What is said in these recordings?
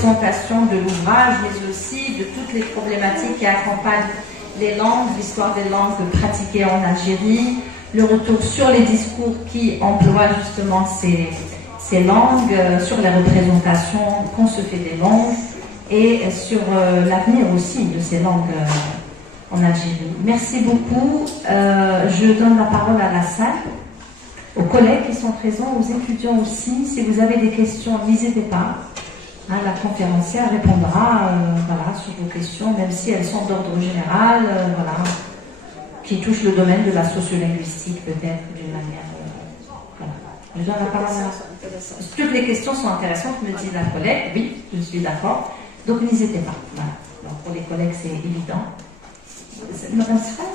présentation de l'ouvrage, mais aussi de toutes les problématiques qui accompagnent les langues, l'histoire des langues pratiquées en Algérie, le retour sur les discours qui emploient justement ces langues, sur les représentations qu'on se fait des langues et sur l'avenir aussi de ces langues en Algérie. Merci beaucoup. Je donne la parole à la salle, aux collègues qui sont présents, aux étudiants aussi. Si vous avez des questions, n'hésitez pas. La conférencière répondra sur vos questions, même si elles sont d'ordre général, qui touchent le domaine de la sociolinguistique peut-être d'une manière. Je donne la parole à... Toutes les questions sont intéressantes, me dit la collègue. Oui, je suis d'accord. Donc n'hésitez pas. Voilà. Donc, pour les collègues, c'est évident. Madame Sfar,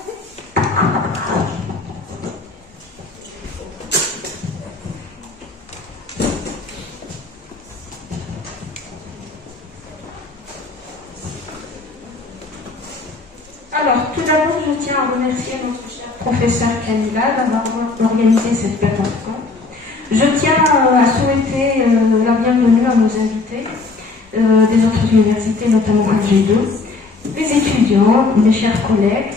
Alors, tout d'abord, je tiens à remercier notre cher professeur Camila d'avoir organisé cette présentation. Je tiens à souhaiter la bienvenue à nos invités des autres universités, notamment AG2, les étudiants, mes chers collègues.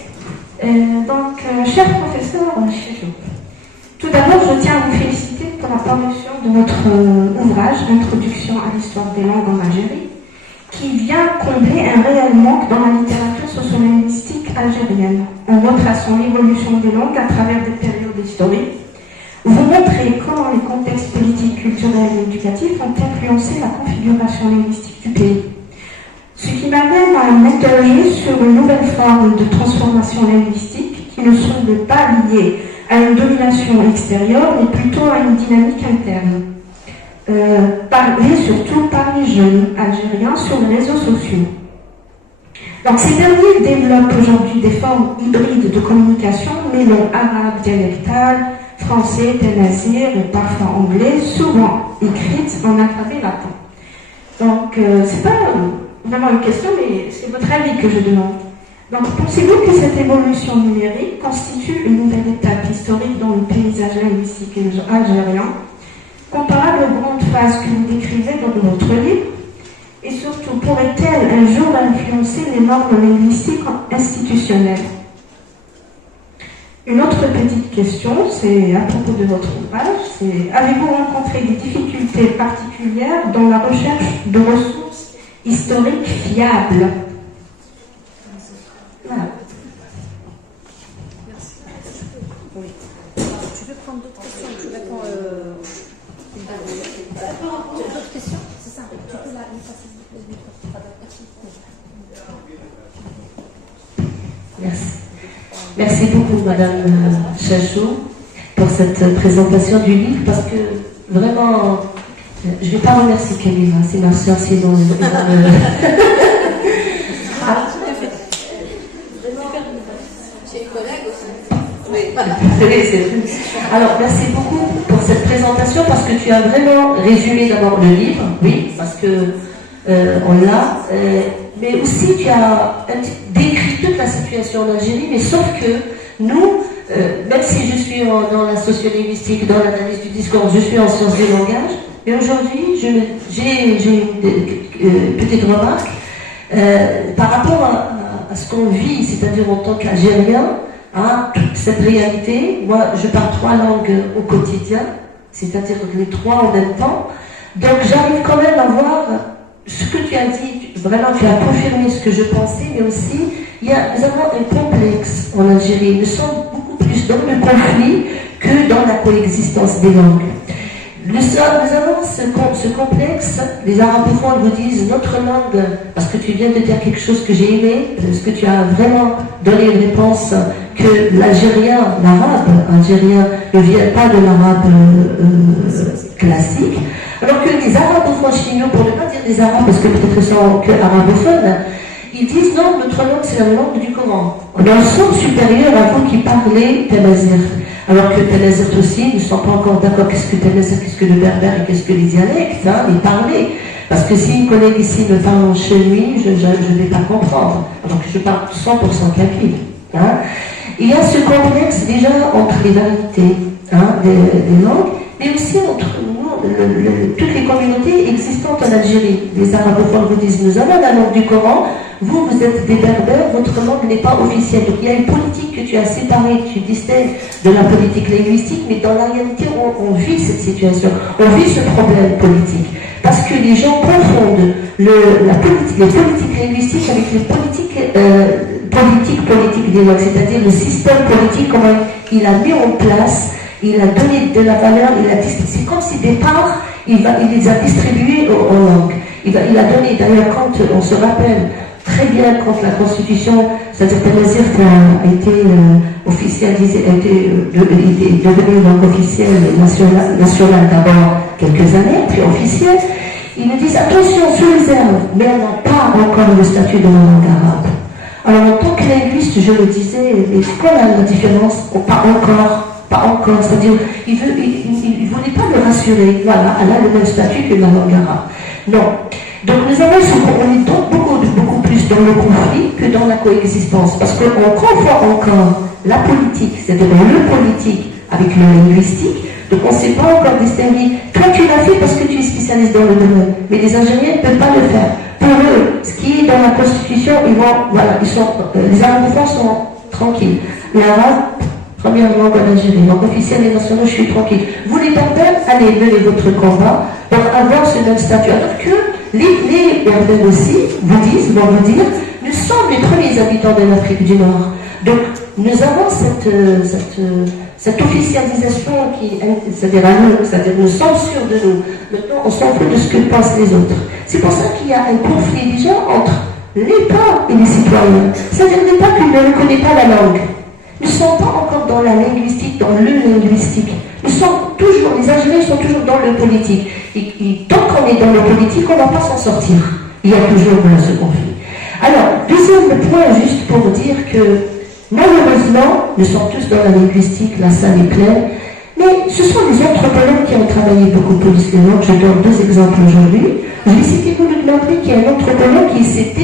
Cher professeur Chechou, tout d'abord, je tiens à vous féliciter pour la parution de votre ouvrage, Introduction à l'histoire des langues en Algérie, qui vient combler un réel manque dans la littérature sociolinguistique algérienne, en retraçant l'évolution des langues à travers des périodes historiques. Vous montrez comment les contextes politiques, culturels et éducatifs ont influencé la configuration linguistique du pays. Ce qui m'amène à m'interroger sur une nouvelle forme de transformation linguistique qui ne semble pas liée à une domination extérieure, mais plutôt à une dynamique interne. Parlée surtout par les jeunes algériens sur les réseaux sociaux. Donc, ces derniers développent aujourd'hui des formes hybrides de communication mêlant arabe dialectal, français, tennessee et parfois anglais, souvent écrites en alphabet latin. Donc, c'est pas vraiment une question, mais c'est votre avis que je demande. Donc, pensez-vous que cette évolution numérique constitue une nouvelle étape historique dans le paysage linguistique algérien, comparable aux grandes phases que vous décrivez dans votre livre? Et surtout, pourrait-elle un jour influencer les normes linguistiques institutionnelles? Une autre petite question, c'est à propos de votre ouvrage, c'est: avez-vous rencontré des difficultés particulières dans la recherche de ressources historiques fiables? Voilà. Merci. Oui. Tu veux prendre d'autres questions? Tu réponds. D'autres questions? C'est ça. Tu peux la passer. Merci. Merci beaucoup, Madame Chachot, pour cette présentation du livre, parce que vraiment, je ne vais pas remercier Camille, c'est ma soeur, sinon. Alors, merci beaucoup pour cette présentation, parce que tu as vraiment résumé d'abord le livre, oui, parce que on l'a, mais aussi tu as décrit toute la situation en Algérie, mais sauf que nous, même si je suis dans la sociolinguistique, dans l'analyse du discours, je suis en sciences du langage, mais aujourd'hui, j'ai une petite remarque par rapport à ce qu'on vit, c'est-à-dire en tant qu'Algérien, toute cette réalité. Moi, je parle 3 langues au quotidien, c'est-à-dire les 3 en même temps, donc j'arrive quand même à voir ce que tu as dit. Vraiment, tu as confirmé ce que je pensais, mais aussi, nous avons un complexe en Algérie. Nous sommes beaucoup plus dans le conflit que dans la coexistence des langues. Nous avons ce complexe. Les arabophones vous disent notre langue, parce que tu viens de dire quelque chose que j'ai aimé, parce que tu as vraiment donné une réponse que l'algérien, l'arabe algérien ne vient pas de l'arabe classique, alors que les arabophones chinois, pour ne pas dire des arabes, parce que peut-être ils sont que arabophones, ils disent non, notre langue c'est la langue du Coran. On est en somme supérieure à vous qui parlez Tamazight. Alors que Tamazight aussi, nous ne sommes pas encore d'accord qu'est-ce que Tamazight, qu'est-ce que le berbère et qu'est-ce que les dialectes, les parler. Parce que si une collègue ici me parle en chenille, je ne vais pas comprendre. Alors que je parle 100% kabyle. Il y a ce complexe déjà entre les variétés des langues, mais aussi entre nous, toutes les communautés existantes en Algérie. Les arabophones vous disent, nous avons la langue du Coran, vous êtes des berbères, votre langue n'est pas officielle. Donc il y a une politique que tu as séparée, que tu distingues de la politique linguistique, mais dans la réalité, on vit cette situation, on vit ce problème politique. Parce que les gens confondent les politiques linguistiques avec les politiques des langues, c'est-à-dire le système politique, comment il a mis en place, il a donné de la valeur, c'est comme si des parts, il les a distribuées aux langues. Il a donné, d'ailleurs, quand on se rappelle très bien quand la Constitution, c'est-à-dire Tamazight a été officialisée, a été devenue langue officielle nationale d'abord quelques années, puis officielle, ils nous disent attention, sous réserve, mais on n'a pas encore le statut de la langue arabe. Alors en tant que linguiste, je le disais, mais c'est quoi la différence? Pas encore, c'est-à-dire, il ne voulait pas le rassurer, voilà, elle a le même statut que la langue arabe. Non. Donc nous avons on est donc beaucoup plus dans le conflit que dans la coexistence, parce qu'on confond encore la politique, c'est-à-dire le politique avec le linguistique, donc on ne sait pas encore distinguer. Toi tu l'as fait parce que tu es spécialiste dans le domaine, mais les ingénieurs ne peuvent pas le faire. Pour eux, ce qui est dans la Constitution, les arabophones sont tranquilles. L'arabe, première langue en Algérie, langue officielle et nationale, je suis tranquille. Vous les berbères, allez mener votre combat pour avoir ce même statut. Alors que les berbères aussi vont vous dire, nous sommes les premiers habitants de l'Afrique du Nord. Donc nous avons cette officialisation c'est-à-dire nous sommes sûrs de nous. Maintenant, on s'en fout de ce que pensent les autres. C'est pour ça qu'il y a un conflit déjà entre l'État et les citoyens. C'est-à-dire l'État qui ne reconnaît pas la langue. Nous ne sommes pas encore dans la linguistique, dans le linguistique. Nous sommes toujours, les ingénieurs sont toujours dans le politique. Et tant qu'on est dans le politique, on ne va pas s'en sortir. Il y a toujours ce conflit. Alors, deuxième point, juste pour dire que malheureusement, nous sommes tous dans la linguistique, la salle est pleine, mais ce sont les anthropologues qui ont travaillé beaucoup plus les langues. Je donne deux exemples aujourd'hui. Je vais citer Mouloud Mabri, qui est un anthropologue qui s'est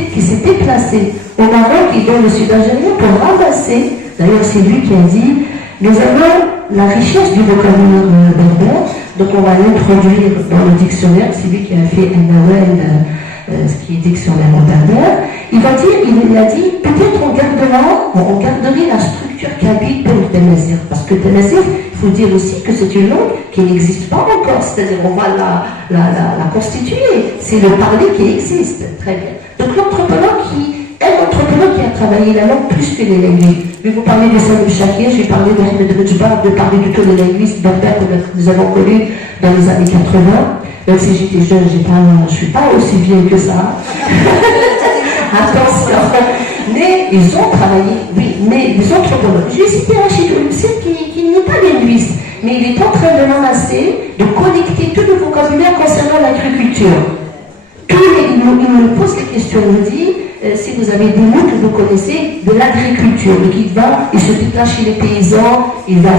déplacé au Maroc et dans le sud algérien pour ramasser, d'ailleurs c'est lui qui a dit, nous avons la richesse du vocabulaire berbère, donc on va l'introduire dans le dictionnaire, c'est lui qui a fait un ce qui est dictionnaire en berbère. Il a dit, peut-être on garderait la structure kabyle pour le Tamazight, parce que Tamazight, il faut dire aussi que c'est une langue qui n'existe pas encore, c'est-à-dire on va la constituer, c'est le parler qui existe, très bien. Donc l'anthropologue qui a travaillé la langue plus que les linguistes. Je vais vous parler de Samuel Chakir, je vais parler d'Ahmed Rejbar, de parler de tous les linguistes berbères que nous avons connus dans les années 80. Même si j'étais jeune, je ne suis pas aussi vieille que ça. Attention. Mais ils ont travaillé, oui, mais les anthropologues. Je vais citer Rachid Oulmsir qui n'est pas linguiste, mais il est en train de ramasser, de collecter tout le vocabulaire concernant l'agriculture. Il me pose des questions, il me dit, si vous avez des mots que vous connaissez de l'agriculture, donc il se déplace chez les paysans, il va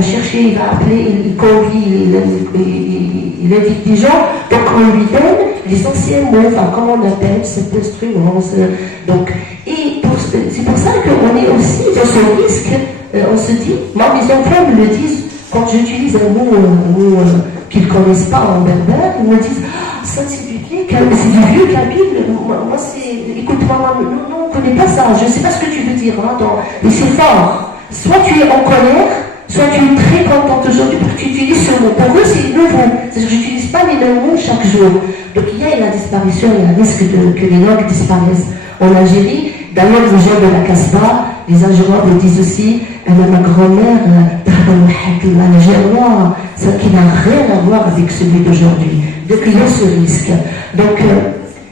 chercher, il va appeler, il convie, il invite des gens, donc on lui donne les anciens mots, enfin comment on appelle cette instrument. Donc, c'est pour ça qu'on est aussi dans ce risque, on se dit, moi mes enfants me le disent, quand j'utilise un mot qu'ils ne connaissent pas en berbère, ils me disent, ça c'est du vieux kabyle, moi c'est, écoute maman, non, on ne connaît pas ça, je ne sais pas ce que tu veux dire, mais c'est fort. Soit tu es en colère, soit tu es très contente aujourd'hui pour que tu utilises ce mot. Pour eux, c'est nouveau. C'est-à-dire que je n'utilise pas les mêmes mots chaque jour. Donc il y a la disparition, il y a un risque que les langues disparaissent en Algérie. D'ailleurs, les gens de la Casbah, les ingénieurs me disent aussi, ma grand-mère, l'algérien, ça qui n'a rien à voir avec celui d'aujourd'hui. Donc il y a ce risque. Donc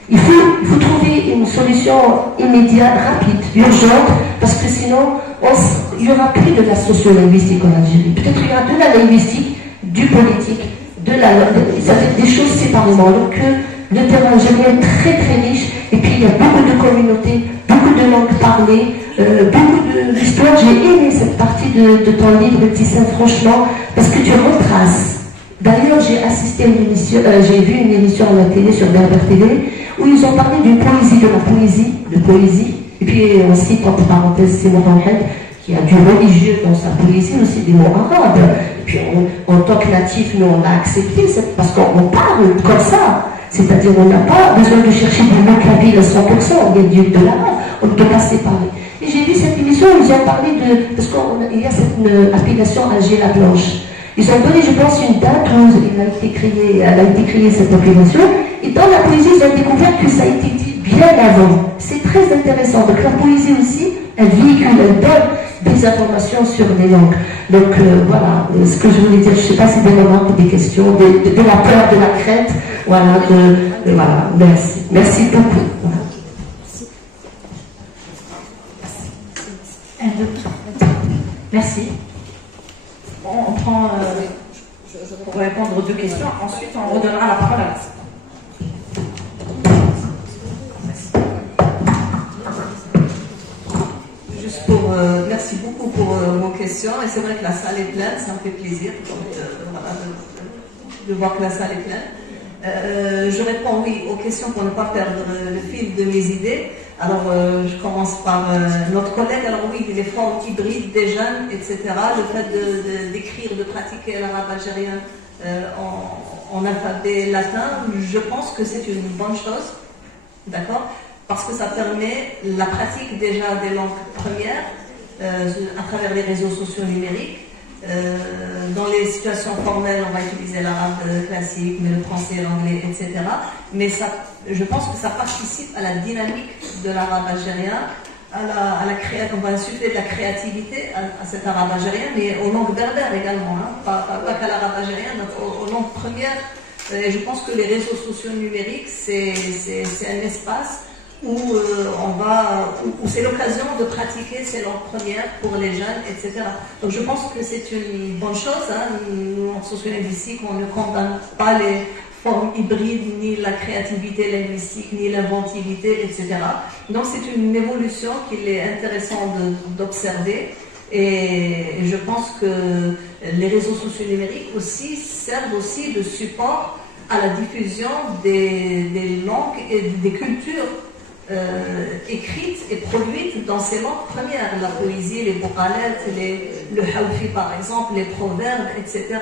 il faut trouver une solution immédiate, rapide, urgente, parce que sinon, il n'y aura plus de la sociolinguistique en Algérie. Peut-être qu'il y aura de la linguistique, du politique, ça fait des choses séparément. Donc le terrain algérien est très très riche, et puis il y a beaucoup de communautés, beaucoup de langues parlées, beaucoup d'histoires. J'ai aimé cette partie de ton livre, Tissin, franchement, parce que tu retraces. D'ailleurs, j'ai vu une émission à la télé sur Berber TV où ils ont parlé d'une poésie, de la poésie, et puis on cite entre parenthèses Simon Mohamed qu'il y a du religieux dans sa poésie, aussi des mots arabes. Et puis en tant que natif, nous on a accepté, parce qu'on parle comme ça. C'est-à-dire on n'a pas besoin de chercher du mot kabyle à 100%, il y a de l'arabe, on ne peut pas séparer. Et j'ai vu cette émission, ils ont parlé de, parce qu'il y a cette application Alger la Blanche. Ils ont donné, je pense, une date où elle a été créée cette application, et dans la poésie, ils ont découvert que ça a été dit bien avant. C'est très intéressant. Donc la poésie aussi, elle véhicule, elle donne des informations sur les langues. Donc voilà, ce que je voulais dire, je ne sais pas si des remarques ou des questions, de la peur, de la crainte, voilà, voilà, merci. Merci beaucoup. Voilà. Merci. Bon, on prend pour répondre aux deux questions. Ensuite, on redonnera la parole à Juste pour, merci beaucoup pour vos questions. Et c'est vrai que la salle est pleine, ça me fait plaisir voilà, de voir que la salle est pleine. Je réponds oui aux questions pour ne pas perdre le fil de mes idées. Alors, je commence par notre collègue. Alors oui, les formes hybrides des jeunes, etc. Le fait d'écrire, de pratiquer l'arabe algérien en alphabet latin, je pense que c'est une bonne chose, d'accord? Parce que ça permet la pratique déjà des langues premières à travers les réseaux sociaux numériques. Dans les situations formelles, on va utiliser l'arabe classique, mais le français, l'anglais, etc. Mais ça, je pense que ça participe à la dynamique de l'arabe algérien, on va insuffler de la créativité à cet arabe algérien, mais aux langues berbères également, hein, pas qu'à l'arabe algérien, aux langues premières. Et je pense que les réseaux sociaux numériques, c'est un espace où c'est l'occasion de pratiquer ces langues premières pour les jeunes, etc. Donc je pense que c'est une bonne chose. Hein. Nous, en sociolinguistique, on ne condamne pas les formes hybrides, ni la créativité linguistique, ni l'inventivité, etc. Donc c'est une évolution qu'il est intéressant d'observer. Et je pense que les réseaux sociaux numériques aussi servent aussi de support à la diffusion des langues et des cultures écrites et produites dans ces langues premières, la poésie, les bouqalettes, le hawfi par exemple, les proverbes, etc.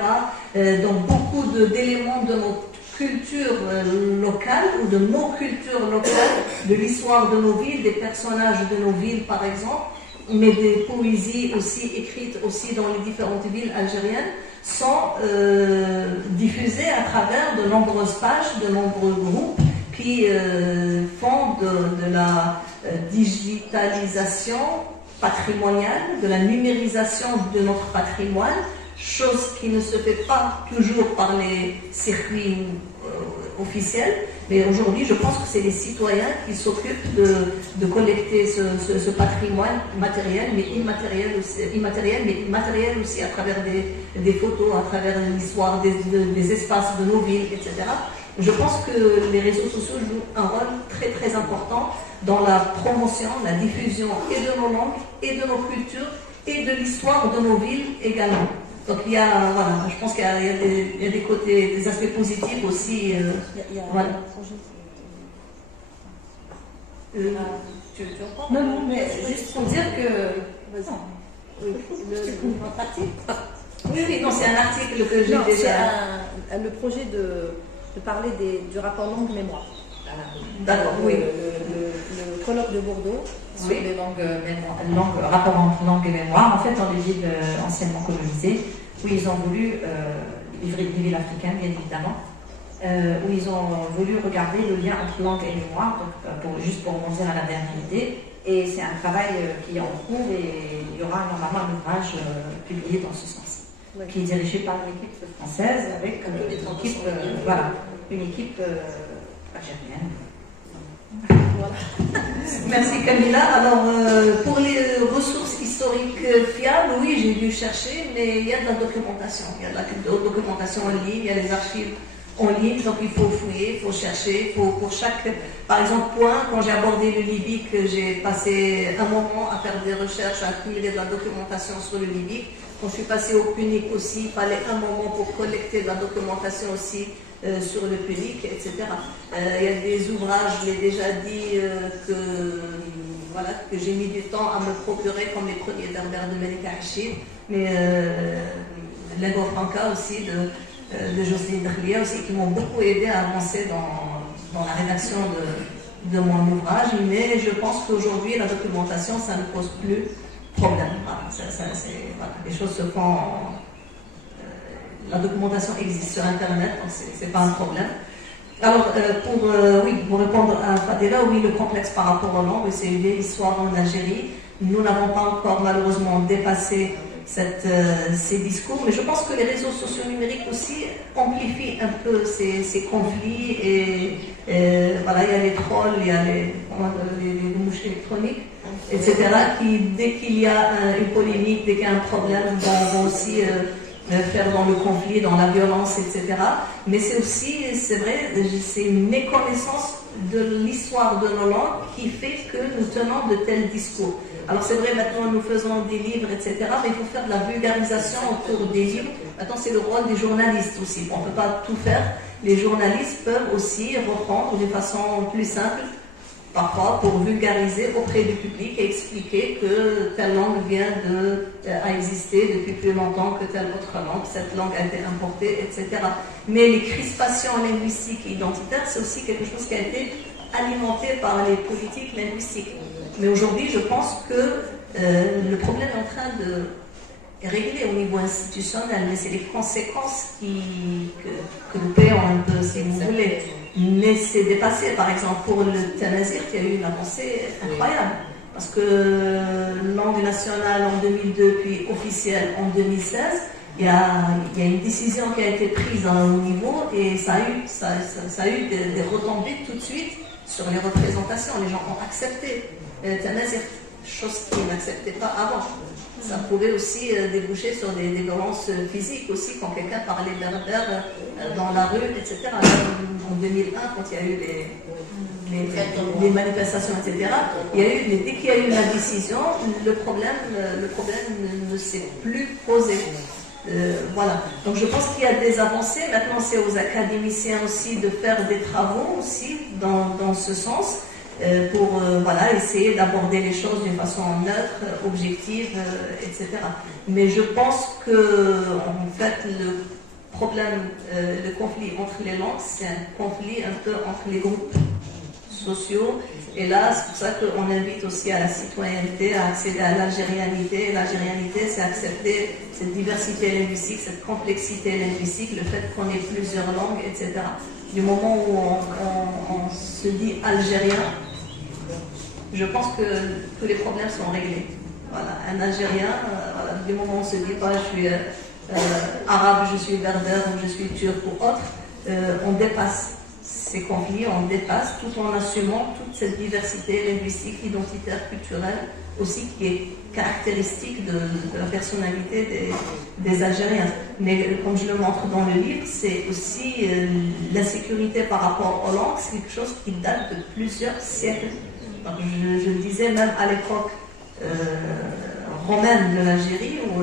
Donc beaucoup d'éléments de notre culture locale ou de nos cultures locales, de l'histoire de nos villes, des personnages de nos villes par exemple, mais des poésies aussi écrites aussi dans les différentes villes algériennes sont diffusées à travers de nombreuses pages, de nombreux groupes qui font de la digitalisation patrimoniale, de la numérisation de notre patrimoine, chose qui ne se fait pas toujours par les circuits officiels, mais aujourd'hui je pense que c'est les citoyens qui s'occupent de collecter ce patrimoine matériel, mais immatériel aussi à travers des photos, à travers l'histoire des espaces de nos villes, etc. Je pense que les réseaux sociaux jouent un rôle très très important dans la promotion, la diffusion et de nos langues, et de nos cultures, et de l'histoire de nos villes également. Donc il y a, voilà, je pense qu'il y a des côtés, des aspects positifs aussi. Voilà. Tu reprends ? Non, mais juste pour dire que... Notre article. Oui, non, c'est un article que j'ai déjà... C'est le projet de parler du rapport langue-mémoire. D'accord, oui. Le colloque de Bordeaux sur les rapport entre langue et mémoire, en fait, dans les villes anciennement colonisées, où ils ont voulu, les villes africaines, bien évidemment, où ils ont voulu regarder le lien entre langue et mémoire, donc, juste pour rebondir à la dernière idée. Et c'est un travail qui est en cours et il y aura normalement un ouvrage publié dans ce sens, qui est dirigé par une équipe française avec une équipe algérienne. Voilà. Merci Camilla. Alors pour les ressources historiques fiables, oui, j'ai dû chercher, mais il y a de la documentation. Il y a de la documentation en ligne, il y a les archives en ligne, donc il faut fouiller, il faut chercher. Pour chaque, par exemple, point, quand j'ai abordé le libique, j'ai passé un moment à faire des recherches, à accumuler de la documentation sur le libique. Quand je suis passée au punique aussi, il fallait un moment pour collecter de la documentation aussi sur le punique, etc. Il y a des ouvrages, je l'ai déjà dit, que voilà, que j'ai mis du temps à me procurer comme les premiers berbères de Melika Hachid, mais Lingua Franca aussi de Jocelyne Drlia aussi, qui m'ont beaucoup aidé à avancer dans la rédaction de mon ouvrage. Mais je pense qu'aujourd'hui, la documentation, ça ne pose plus problème. Voilà, voilà, les choses se font. La documentation existe sur Internet, donc c'est pas un problème. Alors, pour répondre à Fadela, oui, le complexe par rapport aux langues, c'est une vieille histoire en Algérie. Nous n'avons pas encore malheureusement dépassé ces discours, mais je pense que les réseaux sociaux numériques aussi amplifient un peu ces conflits et voilà, il y a les trolls, il y a les mouches électroniques, etc. qui, dès qu'il y a une polémique, dès qu'il y a un problème, vont aussi faire dans le conflit, dans la violence, etc. Mais c'est aussi, c'est vrai, c'est une méconnaissance de l'histoire de nos langues qui fait que nous tenons de tels discours. Alors c'est vrai, maintenant nous faisons des livres, etc. Mais il faut faire de la vulgarisation autour des livres. Maintenant c'est le rôle des journalistes aussi. Bon, on ne peut pas tout faire. Les journalistes peuvent aussi reprendre de façon plus simple, parfois pour vulgariser auprès du public et expliquer que telle langue a existé depuis plus longtemps que telle autre langue, cette langue a été importée, etc. Mais les crispations linguistiques et identitaires, c'est aussi quelque chose qui a été alimenté par les politiques linguistiques. Mais aujourd'hui, je pense que le problème est en train de régler au niveau institutionnel, mais c'est les conséquences que nous payons un peu, si vous voulez. Mais c'est dépassé, par exemple, pour le Tanazir, qui a eu une avancée incroyable. Parce que langue nationale en 2002, puis officielle en 2016, il y a une décision qui a été prise à un haut niveau et ça a eu des retombées tout de suite sur les représentations. Les gens ont accepté Tanazir, chose qu'ils n'acceptaient pas avant. Ça pouvait aussi déboucher sur des violences physiques aussi quand quelqu'un parlait berbère dans la rue, etc. En 2001, quand il y a eu les manifestations, etc., dès qu'il y a eu la décision, le problème ne s'est plus posé. Voilà. Donc je pense qu'il y a des avancées. Maintenant, c'est aux académiciens aussi de faire des travaux aussi dans ce sens. Pour essayer d'aborder les choses d'une façon neutre, objective, etc. Mais je pense que en fait le problème, le conflit entre les langues, c'est un conflit un peu entre les groupes sociaux. Et là, c'est pour ça qu'on invite aussi à la citoyenneté, à accéder à l'algérianité. Et l'algérianité, c'est accepter cette diversité linguistique, cette complexité linguistique, le fait qu'on ait plusieurs langues, etc. Du moment où on se dit algérien, je pense que tous les problèmes sont réglés. Voilà, un Algérien, du moment où on se dit pas je suis arabe, je suis berbère, je suis turc ou autre, on dépasse ces conflits, on dépasse tout en assumant toute cette diversité linguistique, identitaire, culturelle, aussi qui est caractéristique de la personnalité des Algériens. Mais comme je le montre dans le livre, c'est aussi l'insécurité par rapport aux langues, c'est quelque chose qui date de plusieurs siècles. Donc, je le disais même à l'époque romaine de l'Algérie, où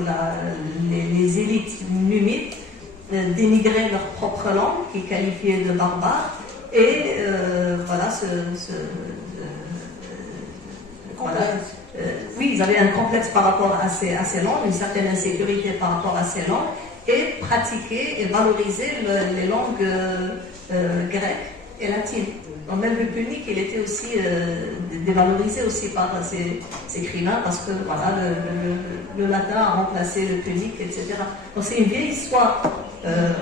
les élites numides dénigraient leur propre langue, qu'ils qualifiaient de barbare, et oui, ils avaient un complexe par rapport à ces langues, une certaine insécurité par rapport à ces langues, et pratiquaient et valorisaient les langues grecques et latines. Donc même le punique, il était aussi dévalorisé aussi par ces écrivains, parce que voilà, le latin a remplacé le punique, etc. Donc c'est une vieille histoire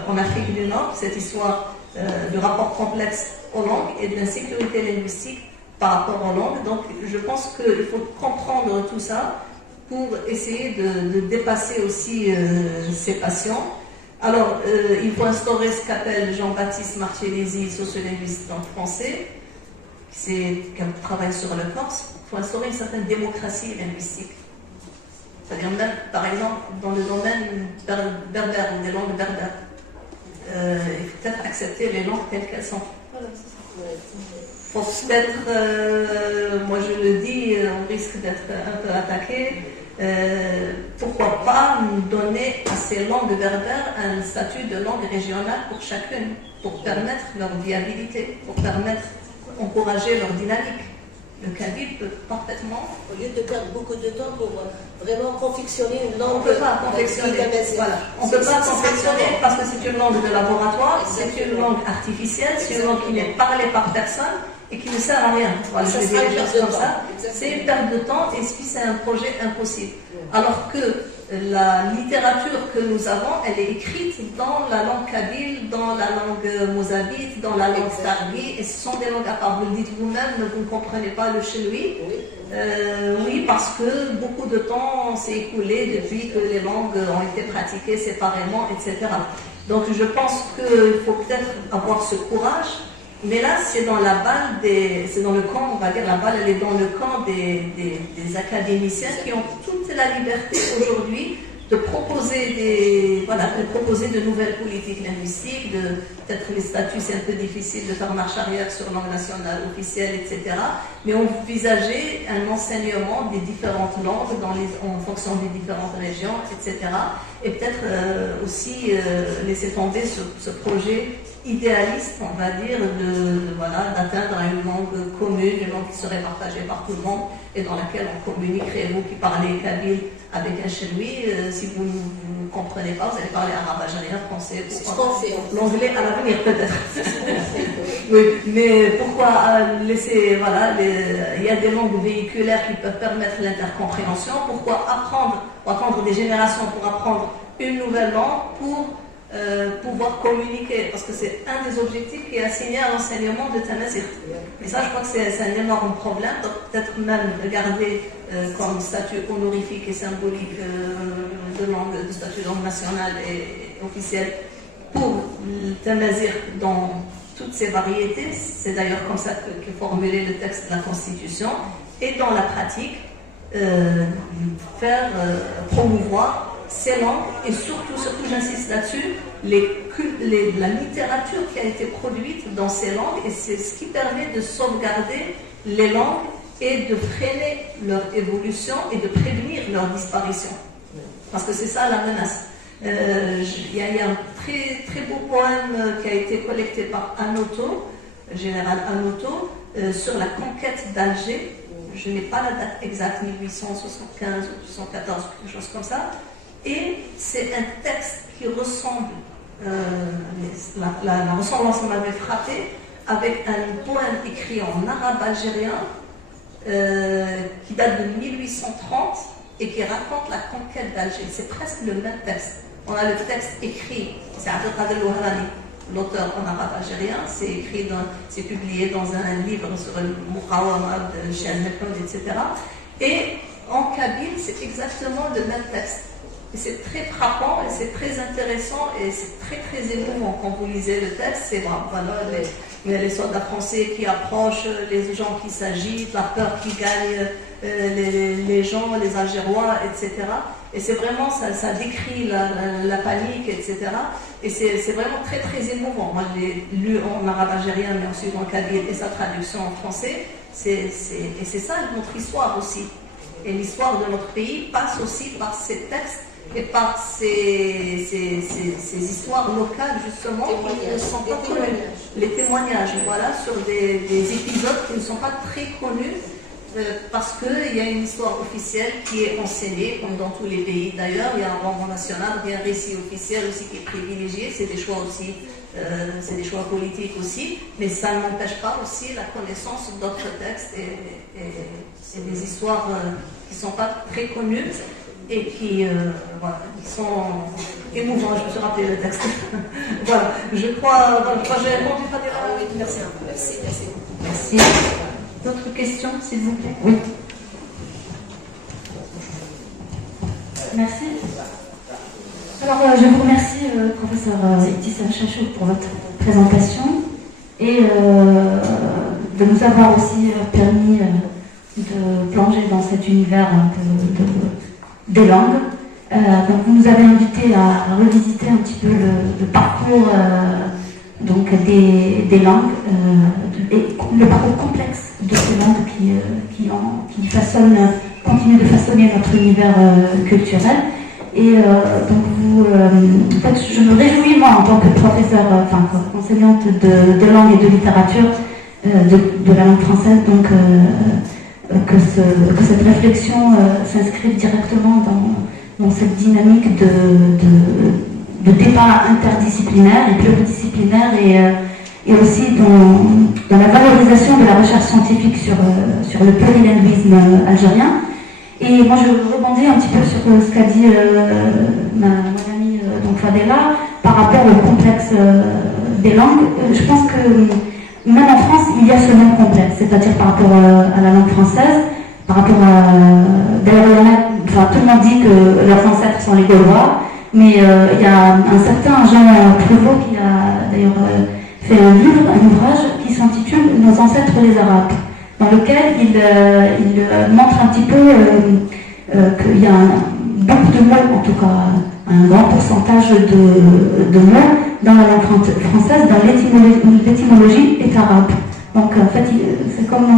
en Afrique du Nord, cette histoire de rapport complexe aux langues et de l'insécurité linguistique par rapport aux langues. Donc je pense qu'il faut comprendre tout ça pour essayer de dépasser aussi ces passions. Alors, il faut instaurer ce qu'appelle Jean-Baptiste Marcellesi, sociolinguiste en français, qui travaille sur le corse. Il faut instaurer une certaine démocratie linguistique. C'est-à-dire même, par exemple, dans le domaine berbère ou des langues berbères, il faut peut-être accepter les langues telles qu'elles sont. Il faut peut-être, moi je le dis, on risque d'être un peu attaqué. Pourquoi pas donner à ces langues berbères un statut de langue régionale pour chacune, pour permettre leur viabilité, pour permettre, encourager leur dynamique. Le kabyle peut parfaitement... Au lieu de perdre beaucoup de temps pour vraiment confectionner une langue... On ne peut pas confectionner, voilà. On ne peut pas confectionner parce que c'est une langue de laboratoire, c'est une langue artificielle, c'est une langue qui n'est parlée par personne et qui ne sert à rien. Voilà, je vais dire les choses comme ça. C'est une perte de temps et puis c'est un projet impossible. Alors que la littérature que nous avons, elle est écrite dans la langue kabyle, dans la langue mozabite, dans la langue starghi, et ce sont des langues à part. Vous le dites vous-même, vous ne comprenez pas le cheloui. Oui, parce que beaucoup de temps s'est écoulé depuis que les langues ont été pratiquées séparément, etc. Donc je pense qu'il faut peut-être avoir ce courage. Mais là, c'est dans la balle c'est dans le camp, on va dire, la balle, elle est dans le camp des académiciens qui ont toute la liberté aujourd'hui de proposer de nouvelles politiques linguistiques, peut-être les statuts, c'est un peu difficile de faire marche arrière sur langue nationale officielle, etc. Mais envisager un enseignement des différentes langues en fonction des différentes régions, etc. Et peut-être aussi laisser tomber ce projet idéaliste, on va dire, d'atteindre à une langue commune, une langue qui serait partagée par tout le monde et dans laquelle on communiquerait. Vous qui parlez kabyle avec un cheloui, si vous ne comprenez pas, vous allez parler arabe, algérien, français, l'anglais à l'avenir peut-être. Oui, mais pourquoi laisser, il y a des langues véhiculaires qui peuvent permettre l'intercompréhension, pourquoi attendre des générations pour apprendre une nouvelle langue pour pouvoir communiquer, parce que c'est un des objectifs qui est assigné à l'enseignement de Tamazight. Et ça, je crois que c'est un énorme problème, donc peut-être même garder comme statut honorifique et symbolique de statut de langue nationale et officielle pour le Tamazight dans toutes ces variétés. C'est d'ailleurs comme ça qu'est formulé le texte de la Constitution, et dans la pratique, promouvoir ces langues, et surtout j'insiste là-dessus, la littérature qui a été produite dans ces langues, et c'est ce qui permet de sauvegarder les langues et de freiner leur évolution et de prévenir leur disparition. Parce que c'est ça la menace. Il y a un très, très beau poème qui a été collecté par Anoto, général Anoto, sur la conquête d'Alger. Je n'ai pas la date exacte, 1875 ou 1814, quelque chose comme ça. Et c'est un texte qui ressemble, la ressemblance m'avait frappé, avec un poème écrit en arabe algérien qui date de 1830 et qui raconte la conquête d'Alger. C'est presque le même texte. On a le texte écrit, c'est Abdelkader Louhrani, l'auteur en arabe algérien, c'est publié dans un livre sur le Muqawama de Cheikh Al-Meknoud, etc. Et en kabyle, c'est exactement le même texte. Et c'est très frappant et c'est très intéressant et c'est très très émouvant quand vous lisez le texte. C'est les soldats français qui approchent, les gens qui s'agitent, la peur qui gagne les gens, les Algérois, etc. Et c'est vraiment, ça décrit la panique, etc. Et c'est vraiment très très émouvant. Moi je l'ai lu en arabe algérien mais ensuite en kabyle et sa traduction en français. Et c'est ça notre histoire aussi. Et l'histoire de notre pays passe aussi par ces textes et par ces histoires locales justement qui ne sont pas connues. Les témoignages, voilà, sur des épisodes qui ne sont pas très connus parce qu'il y a une histoire officielle qui est enseignée, comme dans tous les pays d'ailleurs. Il y a un roman national, il y a un récit officiel aussi qui est privilégié, c'est des choix aussi, c'est des choix politiques aussi, mais ça n'empêche pas aussi la connaissance d'autres textes et des histoires qui ne sont pas très connues et qui sont émouvants. Je me suis rappelé le texte. Voilà, je crois j'ai répondu à des... Oui, merci. Merci. D'autres questions, s'il vous plaît? Oui. Merci. Alors, je vous remercie, professeur Ibtissam Chachou, pour votre présentation et de nous avoir aussi permis de plonger dans cet univers des langues. Donc, vous nous avez invité à revisiter un petit peu le parcours des langues et le parcours complexe de ces langues qui continuent de façonner notre univers culturel. Et donc en fait, je me réjouis moi en tant que professeur, enseignante de langue et de littérature de la langue française, donc que cette réflexion s'inscrive directement dans cette dynamique de débat interdisciplinaire et pluridisciplinaire et aussi dans la valorisation de la recherche scientifique sur le plurilinguisme algérien. Et moi, je rebondis un petit peu sur ce qu'a dit mon amie Fadela par rapport au complexe des langues. Je pense que même en France, il y a ce même complexe, c'est-à-dire par rapport à la langue française, par rapport à... D'ailleurs, tout le monde dit que leurs ancêtres sont les Gaulois, mais il y a un certain Jean Prévost qui a d'ailleurs fait un ouvrage qui s'intitule « Nos ancêtres les Arabes », dans lequel il montre un petit peu qu'il y a beaucoup de mots, en tout cas un grand pourcentage de mots dans la langue française, dans l'étymologie est arabe. Donc en fait, c'est comme...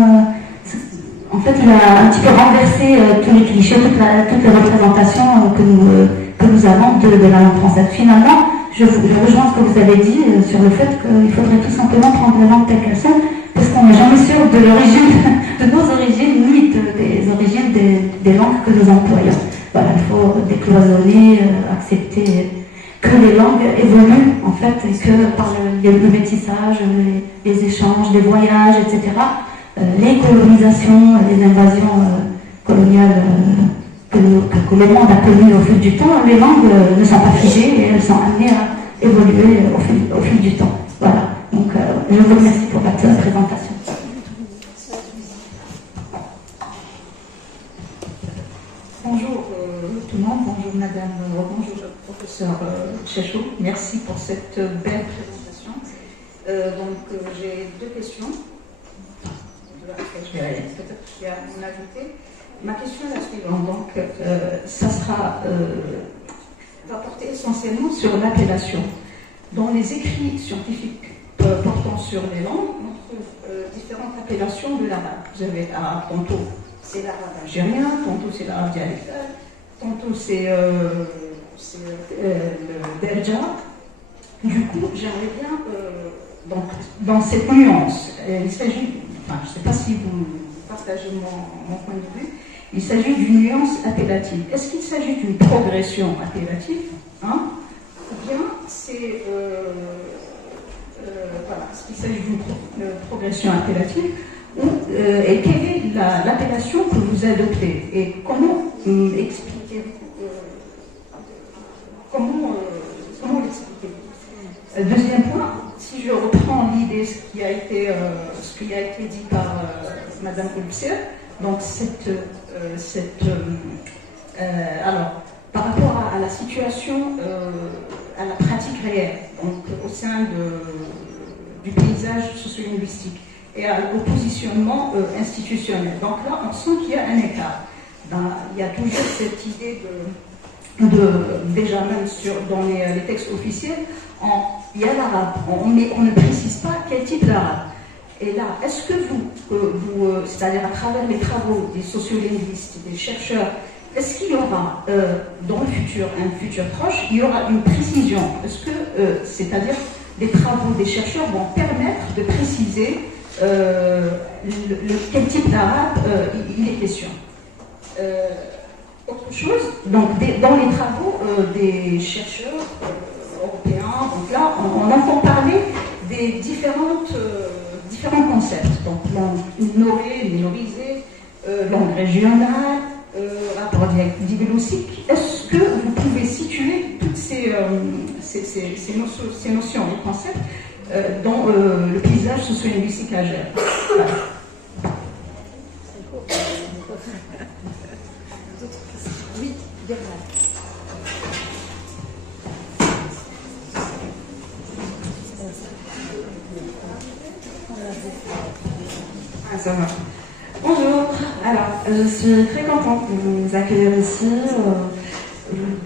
En fait, il a un petit peu renversé tous les clichés, toutes les représentations que nous avons de la langue française. Finalement, je rejoins ce que vous avez dit sur le fait qu'il faudrait tout simplement prendre les langues telles qu'elles sont, parce qu'on n'est jamais sûr de l'origine, de nos origines, ni des origines des langues que nous employons. Voilà, il faut décloisonner, accepter que les langues évoluent, en fait, et que par le métissage, les échanges, les voyages, etc., les colonisations, les invasions coloniales que le monde a connues au fil du temps, les langues ne sont pas figées et elles sont amenées à évoluer au fil du temps. Voilà. Donc, je vous remercie pour votre présentation. Bonjour tout le monde, bonjour madame, bonjour professeur Chachou, merci pour cette belle présentation. J'ai deux questions. Je vais peut-être en ajouter. Ma question est la suivante. Donc, ça va porter essentiellement sur l'appellation. Dans les écrits scientifiques portant sur les langues, on trouve différentes appellations de l'arabe. Vous avez l'arabe, tantôt c'est l'arabe algérien, tantôt c'est l'arabe dialectal, tantôt c'est le derja. Du coup, j'aimerais bien, dans cette nuance, il s'agit, je ne sais pas si vous partagez mon point de vue, il s'agit d'une nuance appellative. Est-ce qu'il s'agit d'une progression appellative, ou bien c'est est-ce qu'il s'agit d'une progression appellative et quelle est l'appellation que vous adoptez et comment expliquer comment l'expliquer. Deuxième point, si je reprends l'idée, ce qui a été dit par Madame Oulpser, donc alors par rapport à la situation, à la pratique réelle, donc au sein du paysage socio-linguistique et au positionnement institutionnel. Donc là, on sent qu'il y a un écart. Il y a toujours cette idée déjà même dans les textes officiels, il y a l'arabe, mais on ne précise pas quel type d'arabe. Et là, est-ce que vous c'est-à-dire à travers les travaux des sociolinguistes, des chercheurs, est-ce qu'il y aura dans le futur, un futur proche, il y aura une précision? Est-ce que, c'est-à-dire, les travaux des chercheurs vont permettre de préciser quel type d'arabe il est question? Autre chose, donc dans les travaux des chercheurs européens, donc là, on entend parler des différents concepts, donc langue minorée, minorisée, langue régionale, rapport diglossique. Est-ce que vous pouvez situer toutes ces notions et concepts dans le paysage socio-linguistique algérien? Voilà. Oui, Bernard. Ça va. Bonjour, alors je suis très contente de vous accueillir ici.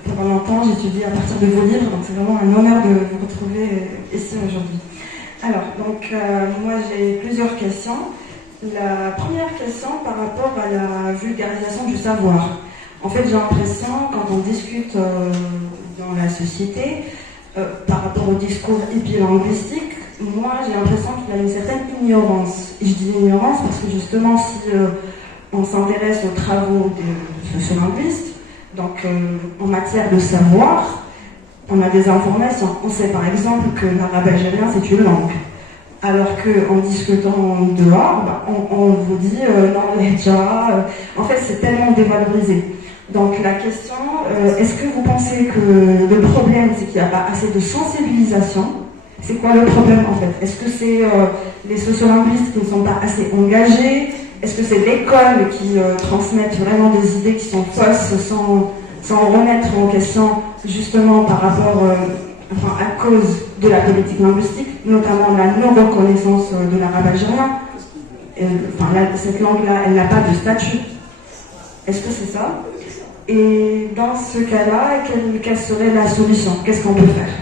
Pendant longtemps, j'étudie à partir de vos livres, donc c'est vraiment un honneur de vous retrouver ici aujourd'hui. Alors, donc, moi j'ai plusieurs questions. La première question par rapport à la vulgarisation du savoir. En fait, j'ai l'impression, quand on discute dans la société, par rapport au discours épilinguistique, moi j'ai l'impression qu'il y a une certaine ignorance. Et je dis ignorance parce que justement, si on s'intéresse aux travaux de sociolinguistes, donc en matière de savoir, on a des informations. On sait par exemple que l'arabe algérien c'est une langue. Alors qu'en discutant dehors, on vous dit non, déjà, en fait c'est tellement dévalorisé. Donc la question, est-ce que vous pensez que le problème c'est qu'il n'y a pas assez de sensibilisation? C'est quoi le problème en fait? Est-ce que c'est les sociolinguistes qui ne sont pas assez engagés? Est-ce que c'est l'école qui transmet vraiment des idées qui sont fausses sans remettre en question justement par rapport, à cause de la politique linguistique, notamment la non-reconnaissance de l'arabe algérien? Cette langue-là, elle n'a pas de statut. Est-ce que c'est ça? Et dans ce cas-là, quelle serait la solution? Qu'est-ce qu'on peut faire?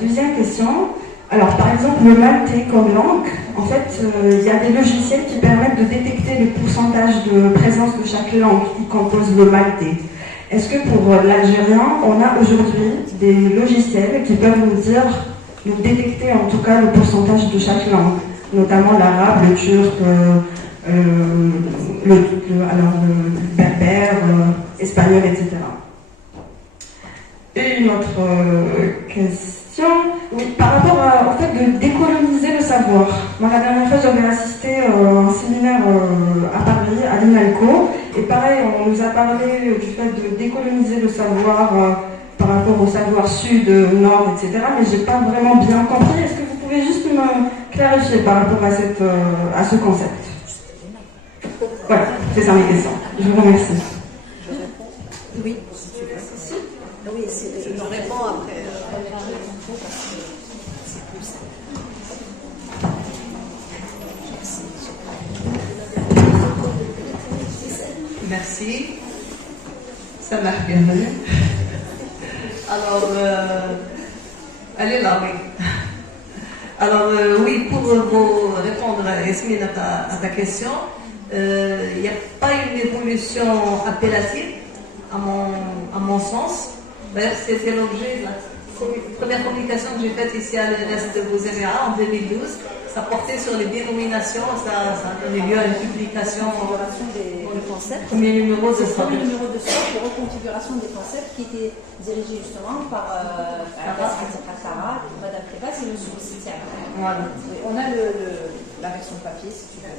Deuxième question. Alors, par exemple, le maltais comme langue, en fait, il y a des logiciels qui permettent de détecter le pourcentage de présence de chaque langue qui compose le maltais. Est-ce que pour l'algérien, on a aujourd'hui des logiciels qui peuvent nous détecter en tout cas le pourcentage de chaque langue, notamment l'arabe, le turc, le berbère, espagnol, etc. Et une autre question, oui, par rapport au fait de décoloniser le savoir. Moi, la dernière fois, j'avais assisté à un séminaire à Paris, à l'INALCO, et pareil, on nous a parlé du fait de décoloniser le savoir par rapport au savoir sud, nord, etc. Mais j'ai pas vraiment bien compris. Est-ce que vous pouvez juste me clarifier par rapport à ce concept? Voilà, c'est ça mes questions. Je vous remercie. Oui, si tu veux. Oui, je réponds après. Merci. Ça m'a bienvenue. Alors, elle est là, oui. Alors, oui, pour vous répondre, Yasmine, à ta question, il n'y a pas une évolution appellative, à mon sens. D'ailleurs, c'était l'objet de la première publication que j'ai faite ici à l'ENS de Bouzaméa en 2012. Ça portait sur les dénominations, ça a donné lieu à une publication des concepts. Premier numéro de ça. Premier numéro de ça, de reconfiguration des concepts qui était dirigé justement par Sarah, Madame Prépas et M. Sitiak. Voilà. On a la version papier, si tu veux.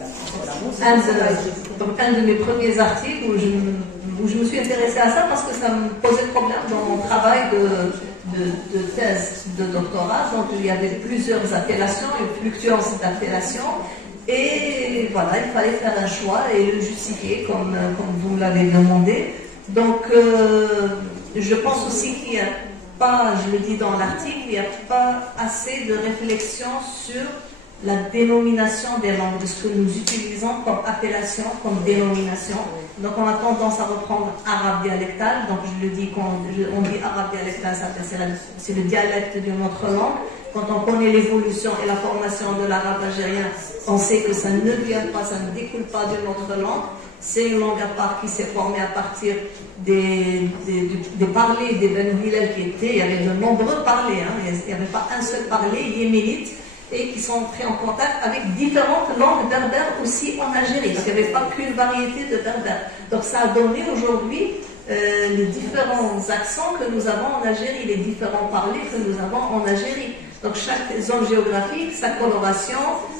Donc un de mes premiers articles où je me suis intéressée à ça parce que ça me posait problème dans mon travail de thèse de doctorat. Donc il y avait plusieurs appellations, une fluctuance d'appellations. Et voilà, il fallait faire un choix et le justifier comme vous me l'avez demandé. Donc je pense aussi qu'il n'y a pas, je le dis dans l'article, il n'y a pas assez de réflexion sur la dénomination des langues, de ce que nous utilisons comme appellation, comme dénomination. Donc on a tendance à reprendre arabe dialectal, donc je le dis, on dit arabe dialectal, c'est le dialecte d'une autre langue. Quand on connaît l'évolution et la formation de l'arabe algérien, on sait que ça ne vient pas, ça ne découle pas d'une autre langue. C'est une langue à part qui s'est formée à partir des parlers des Banu Hilal qui étaient, il y avait de nombreux parlers, il n'y avait pas un seul parler yéménite, et qui sont entrés en contact avec différentes langues berbères aussi en Algérie. Donc il n'y avait pas qu'une variété de berbères. Donc ça a donné aujourd'hui les différents accents que nous avons en Algérie, les différents parlers que nous avons en Algérie. Donc chaque zone géographique, sa coloration,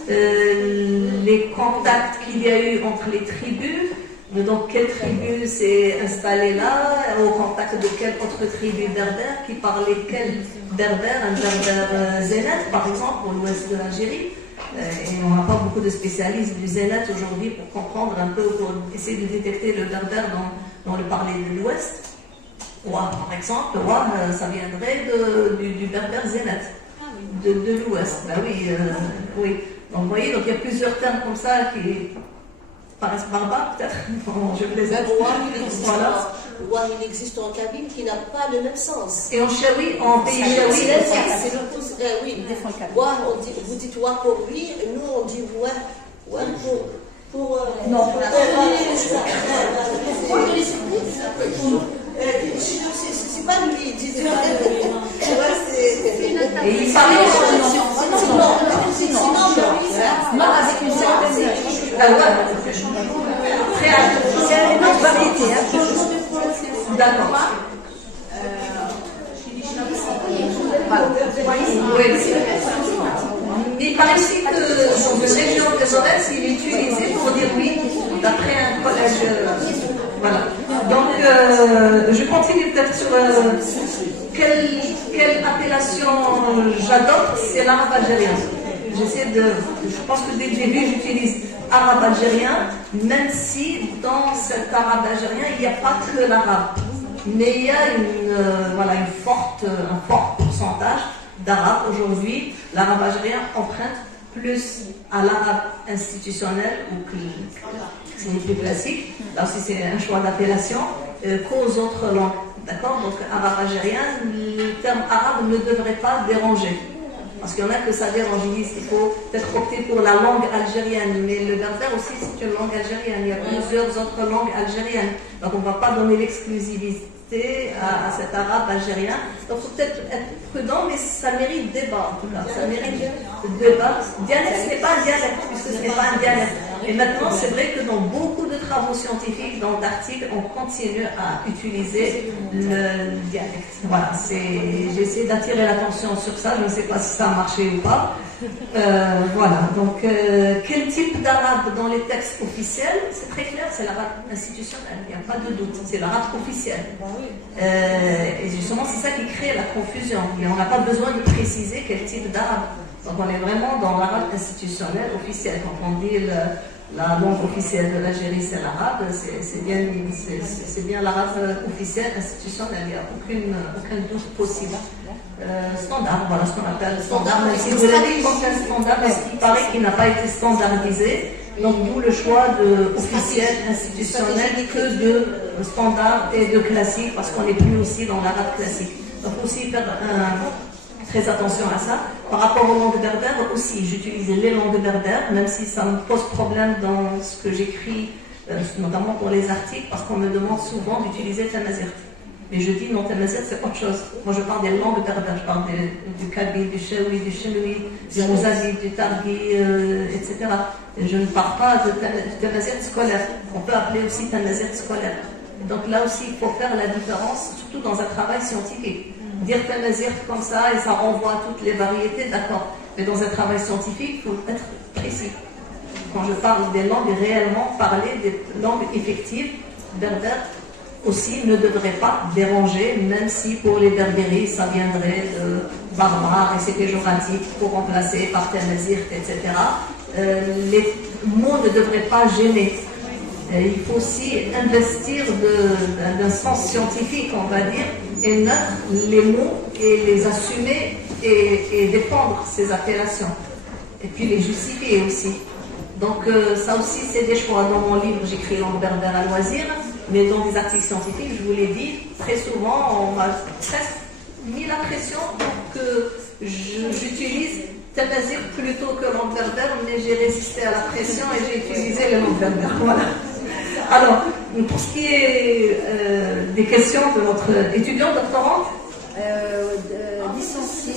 les contacts qu'il y a eu entre les tribus, donc quelle tribu s'est installée là, au contact de quelle autre tribu berbère, qui parlait quel berbère, un berbère zénith par exemple, pour l'ouest de l'Algérie. Et on n'a pas beaucoup de spécialistes du zénith aujourd'hui pour comprendre un peu, pour essayer de détecter le berbère dans le parler de l'ouest. Ouah, par exemple, Ouah, ça viendrait du berbère zénith. De l'ouest, ben oui, oui. Donc vous voyez, donc il y a plusieurs termes comme ça qui paraissent barbares peut-être. Je plaisante. Voilà. Il existe en Kabyle qui n'a pas le même sens. Et en Chaoui, en pays Chaoui, c'est le pouce. Oui, vous dites wa pour lui, nous on dit wa pour non, c'est pas lui, dites et il parlait sinon, avec une certaine C'est une autre variété. D'accord. Oui. Il paraît aussi que le région de Jaurès, il est utilisé pour dire oui, d'après un collège. Voilà. Donc, je continue peut-être sur quelle appellation j'adopte, c'est l'arabe algérien. Je pense que dès le début, j'utilise arabe algérien, même si dans cet arabe algérien, il n'y a pas que l'arabe. Mais il y a un fort pourcentage d'arabe aujourd'hui. L'arabe algérien emprunte plus à l'arabe institutionnel ou c'est plus classique. Là aussi, c'est un choix d'appellation qu'aux autres langues. D'accord? Donc, arabe algérien, le terme arabe ne devrait pas déranger. Parce qu'il y en a que ça dérange. Ils disent qu'il faut peut-être opter pour la langue algérienne. Mais le berbère aussi, c'est une langue algérienne. Il y a plusieurs autres langues algériennes. Donc, on ne va pas donner l'exclusivité à cet arabe algérien. Donc, il faut peut-être être prudent, mais ça mérite débat en tout cas. Ça mérite débat. Dialecte, ce n'est pas un dialecte, puisque ce n'est pas un dialecte. Et maintenant, c'est vrai que dans beaucoup de travaux scientifiques, dans d'articles, on continue à utiliser le dialecte. Voilà, j'ai essayé d'attirer l'attention sur ça. Je ne sais pas si ça a marché ou pas. Voilà, donc quel type d'arabe dans les textes officiels? C'est très clair, c'est l'arabe institutionnel, il n'y a pas de doute, c'est l'arabe officiel. Et justement, c'est ça qui crée la confusion. Et on n'a pas besoin de préciser quel type d'arabe. Donc on est vraiment dans l'arabe institutionnel officiel. Quand on dit la langue officielle de l'Algérie, c'est l'arabe, c'est bien l'arabe officiel institutionnel, il n'y a aucun doute possible. Standard, voilà ce qu'on appelle standard. Mais si vous l'avez dit, un standard, parce qu'il paraît qu'il n'a pas été standardisé, donc d'où le choix de officiel, institutionnel, que de standard et de classique, parce qu'on n'est plus aussi dans l'arabe classique. Donc il faut aussi faire très attention à ça. Par rapport aux langues berbères aussi, j'utilise les langues berbères, même si ça me pose problème dans ce que j'écris, notamment pour les articles, parce qu'on me demande souvent d'utiliser Tamazirt. Mais je dis non, Tamazirt c'est autre chose. Moi je parle des langues berbères, je parle du Kabyle, du Chaoui, du Chinoui, du Mouzazi, du Targhi, etc. Et je ne parle pas de Tamazirt scolaire. On peut appeler aussi Tamazirt scolaire. Donc là aussi, il faut faire la différence, surtout dans un travail scientifique. Dire Tamazirt comme ça et ça renvoie à toutes les variétés, d'accord. Mais dans un travail scientifique, il faut être précis. Quand je parle des langues, réellement parler des langues effectives, berbères aussi ne devrait pas déranger, même si pour les berbéries, ça viendrait de barbare et c'est péjoratif pour remplacer par Tamazirt, etc. Les mots ne devraient pas gêner. Il faut aussi investir d'un sens scientifique, on va dire, et mettre les mots et les assumer et défendre ces appellations. Et puis les justifier aussi. Donc ça aussi c'est des choix. Dans mon livre j'écris langue berbère à loisir, mais dans des articles scientifiques, je vous l'ai dit, très souvent on m'a presque mis la pression pour que j'utilise Tamazirt plutôt que langue berbère, mais j'ai résisté à la pression et j'ai utilisé les langues berbères. Voilà. Alors, pour ce qui est des questions de notre étudiant doctorante, licencié,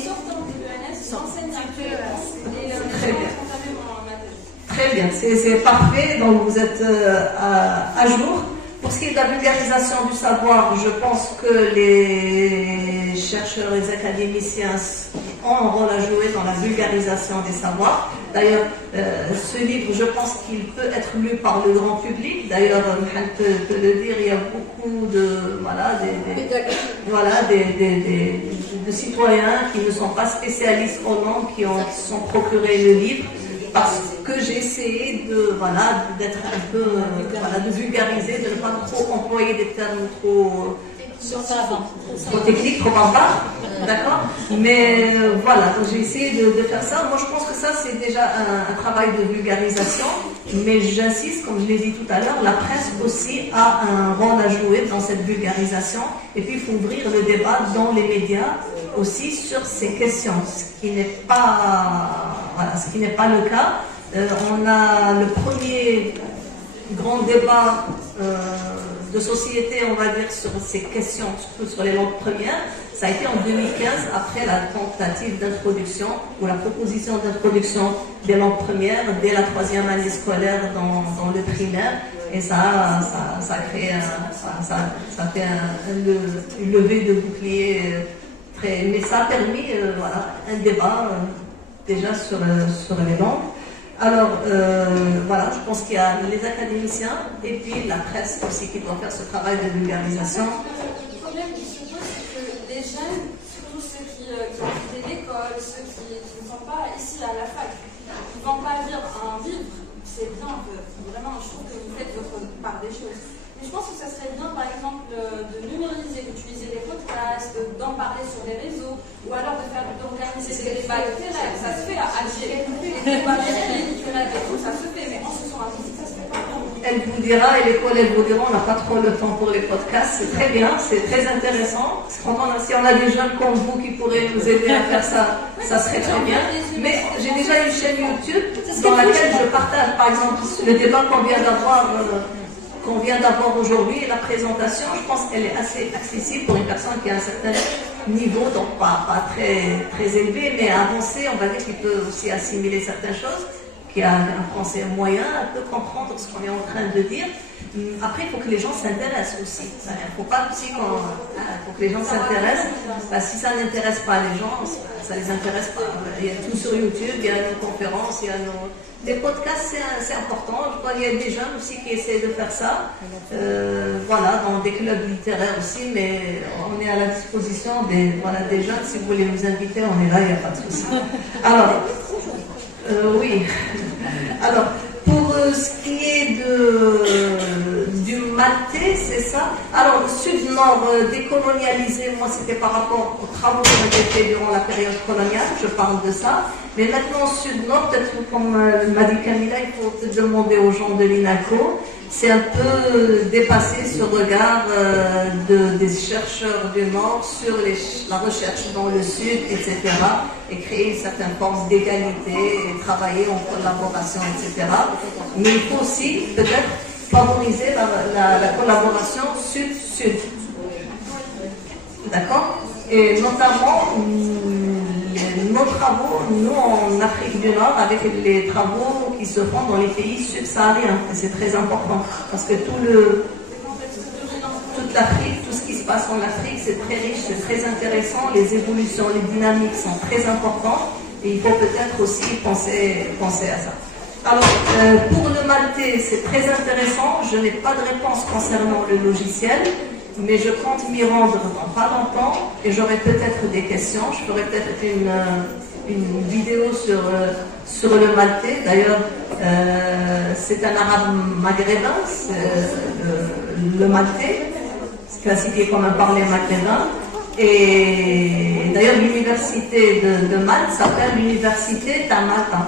très bien. Très bien, c'est parfait, donc vous êtes à jour. Pour ce qui est de la vulgarisation du savoir, je pense que les chercheurs et les académiciens ont un rôle à jouer dans la vulgarisation des savoirs. D'ailleurs, ce livre, je pense qu'il peut être lu par le grand public. D'ailleurs, Mohamed peut le dire, il y a beaucoup de citoyens qui ne sont pas spécialistes en langue, qui se sont procurés le livre. Parce que j'ai essayé d'être un peu, de vulgariser, de ne pas trop employer des termes trop techniques, trop barbares, d'accord. Mais voilà, donc j'ai essayé de faire ça. Moi, je pense que ça, c'est déjà un travail de vulgarisation. Mais j'insiste, comme je l'ai dit tout à l'heure, la presse aussi a un rôle à jouer dans cette vulgarisation. Et puis, il faut ouvrir le débat dans les médias aussi sur ces questions, ce qui n'est pas le cas. On a le premier grand débat de société, on va dire, sur ces questions, surtout sur les langues premières, ça a été en 2015, après la tentative d'introduction, ou la proposition d'introduction des langues premières dès la 3e année scolaire dans le primaire. Et ça a créé ça fait une levée de bouclier très... Mais ça a permis voilà, un débat déjà sur les langues. Alors, voilà, je pense qu'il y a les académiciens et puis la presse aussi qui doit faire ce travail de vulgarisation. Le problème qui se pose, c'est que les jeunes, surtout ceux qui ont quitté l'école, ceux qui ne sont pas ici à la fac, ils ne vont pas lire un livre. C'est bien, vraiment, je trouve que vous faites votre part des choses. Mais je pense que ça serait bien, par exemple, de numériser, d'utiliser des podcasts, d'en parler sur les réseaux, ou alors d'organiser des débats littéraires. Ça se fait à Alger. Les débats littéraires et tout, ça se fait, mais en ce sens artistique, ça se fait pas. Elle vous dira, et les collègues vous diront, on n'a pas trop le temps pour les podcasts. C'est très bien, c'est très intéressant. Si on a des jeunes comme vous qui pourraient nous aider à faire ça, ça serait très bien. Mais j'ai déjà une chaîne YouTube dans laquelle je partage, par exemple, le débat qu'on vient d'avoir aujourd'hui, la présentation. Je pense qu'elle est assez accessible pour une personne qui a un certain niveau, donc pas très élevé, mais avancé, on va dire qu'il peut aussi assimiler certaines choses, qui a un français moyen, peut comprendre ce qu'on est en train de dire. Après, il faut que les gens s'intéressent aussi. Il ne faut pas aussi faut que les gens s'intéressent. Si ça n'intéresse pas les gens, ça ne les intéresse pas. Il y a tout sur YouTube, il y a nos conférences, il y a les podcasts, c'est important. Je crois qu'il y a des jeunes aussi qui essaient de faire ça. Voilà, dans des clubs littéraires aussi, mais on est à la disposition des jeunes. Si vous voulez nous inviter, on est là, il n'y a pas de souci. Alors, oui. Alors, pour ce qui est du maltais, c'est ça. Alors, le sud-nord décolonialisé, moi, c'était par rapport aux travaux qui ont été faits durant la période coloniale, je parle de ça. Mais maintenant, sud-nord, peut-être comme m'a dit Camilla, il faut peut-être demander aux gens de l'INACO. C'est un peu dépassé ce regard des chercheurs du Nord sur la recherche dans le Sud, etc. Et créer une certaine forme d'égalité, et travailler en collaboration, etc. Mais il faut aussi peut-être favoriser la collaboration Sud-Sud. D'accord? Et notamment, nos travaux, nous en Afrique du Nord, avec les travaux qui se font dans les pays subsahariens. Et c'est très important, parce que toute l'Afrique, tout ce qui se passe en Afrique, c'est très riche, c'est très intéressant, les évolutions, les dynamiques sont très importantes, et il faut peut-être aussi penser à ça. Alors, pour le maltais, c'est très intéressant, je n'ai pas de réponse concernant le logiciel, mais je compte m'y rendre dans pas longtemps et j'aurai peut-être des questions. Je ferai peut-être une vidéo sur le maltais. D'ailleurs, c'est un arabe maghrébin, le maltais. C'est classifié comme un parler maghrébin. Et d'ailleurs, l'université de Malte s'appelle l'université Tamata.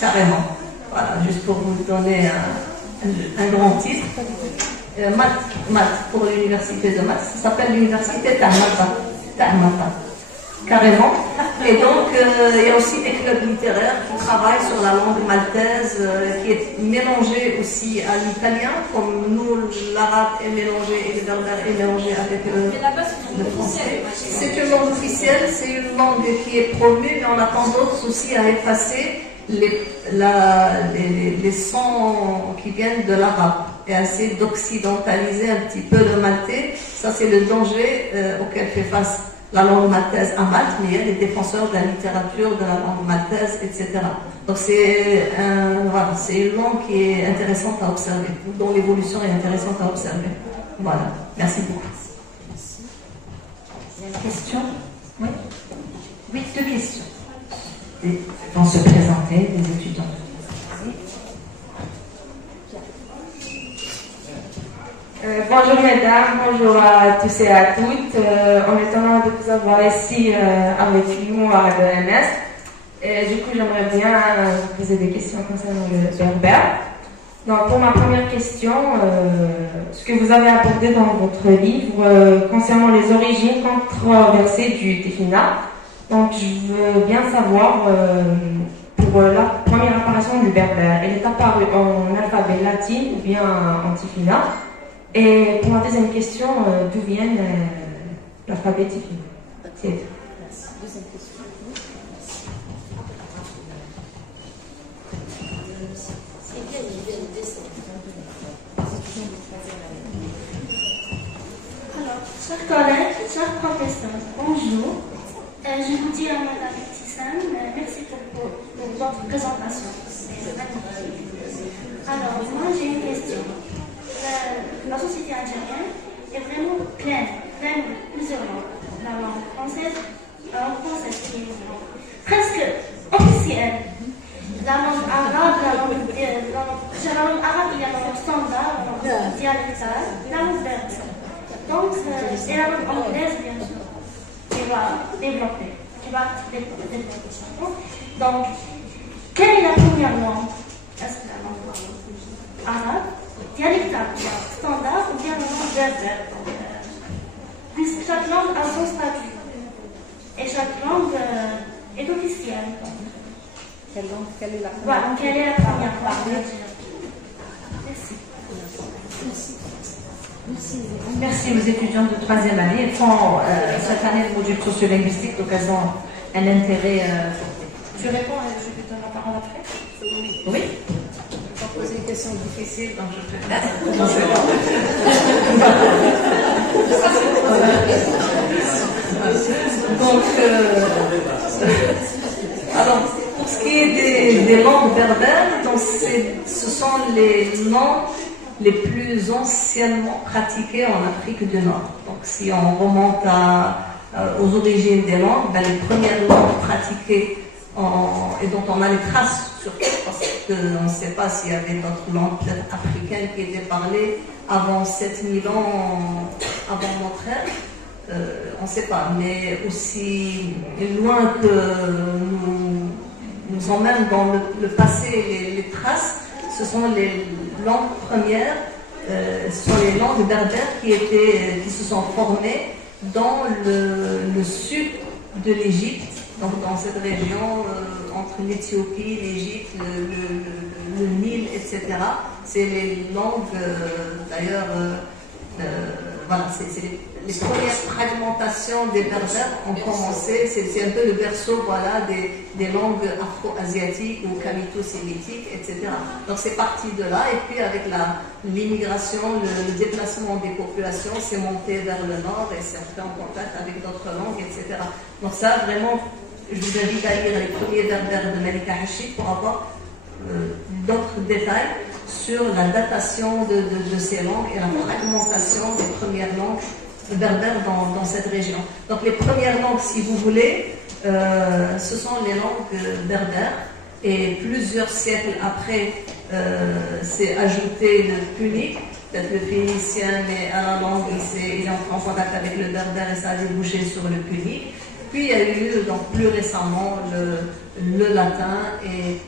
Carrément. Voilà, juste pour vous donner un grand titre. Malte, pour l'université de Malte, ça s'appelle l'université Tamata, carrément. Et donc, il y a aussi des clubs littéraires qui travaillent sur la langue maltaise, qui est mélangée aussi à l'italien, comme nous, l'arabe est mélangé et le berbère est mélangé avec le français. C'est une langue officielle, c'est une langue qui est promue, mais on a tendance aussi à effacer les sons qui viennent de l'arabe et essayer d'occidentaliser un petit peu le maltais. Ça, c'est le danger auquel fait face la langue maltaise à Malte, mais il y a des défenseurs de la littérature, de la langue maltaise, etc. Donc c'est une langue qui est intéressante à observer, dont l'évolution est intéressante à observer. Voilà, merci beaucoup. Il y a une question? Oui. Oui, deux questions. Ils vont se présenter, les étudiants. Bonjour mesdames, bonjour à tous et à toutes. On est heureux de vous avoir ici avec nous à l'ENS. Et du coup, j'aimerais bien vous poser des questions concernant le berbère. Donc, pour ma première question, ce que vous avez abordé dans votre livre concernant les origines controversées du Tefina. Donc, je veux bien savoir, pour la première apparition du berbère, elle est apparue en alphabet latin ou bien en Tefina. Et pour la deuxième question, d'où viennent l'alphabet tifli? C'est Deuxième question. C'est bien, il vient de descendre. Alors, chers collègues, chers professeurs, bonjour. Je vous dis à Madame Tissane, merci pour votre présentation. C'est magnifique. Alors, moi j'ai une question. La société algérienne est vraiment pleine de plusieurs langues. La langue française qui est presque officielle. La langue arabe, la langue arabe, il y a la langue standard, la langue dialectale, la langue berbère. Donc, et la langue anglaise, bien sûr, qui va développer. Donc, quelle est la première langue? Est-ce que la langue arabe, dialectale, standard, ou bien la langue berbère? Puisque chaque langue a son statut. Et chaque langue est officielle. Quelle langue? Quelle est la première? Voilà, quelle est la première langue? Merci. Merci aux étudiants de troisième année. Ils font cette année le module sociolinguistique, donc elles ont un intérêt. Tu réponds et je te donne la parole après? Oui. Je vais poser une question difficile, donc je peux donc, alors, pour ce qui est des langues berbères, donc ce sont les langues les plus anciennement pratiquées en Afrique du Nord. Donc, si on remonte aux origines des langues, les premières langues pratiquées et dont on a les traces, surtout parce qu'on ne sait pas s'il y avait d'autres langues peut-être africaines qui étaient parlées avant 7000 ans, avant notre ère. On ne sait pas, mais aussi loin que nous emmènent dans le passé les traces, ce sont les langues premières, ce sont les langues berbères qui se sont formées dans le sud de l'Égypte, donc dans cette région entre l'Éthiopie, l'Égypte, le Nil, etc. C'est les langues, d'ailleurs, voilà, c'est les premières fragmentations des berbères ont commencé, c'est un peu le berceau, voilà, des langues afro-asiatiques ou kamito-sémitiques, etc. Donc c'est parti de là, et puis avec l'immigration, le déplacement des populations, c'est monté vers le nord et c'est entré en contact avec d'autres langues, etc. Donc ça, vraiment, je vous invite à lire les premiers berbères de Malika Hachid pour avoir d'autres détails sur la datation de ces langues et la fragmentation des premières langues berbères dans cette région. Donc les premières langues, si vous voulez, ce sont les langues berbères, et plusieurs siècles après, c'est ajouté le punique, peut-être le phénicien, mais à la langue, il est entré en contact avec le berbère et ça a débouché sur le punique. Puis il y a eu donc plus récemment le latin et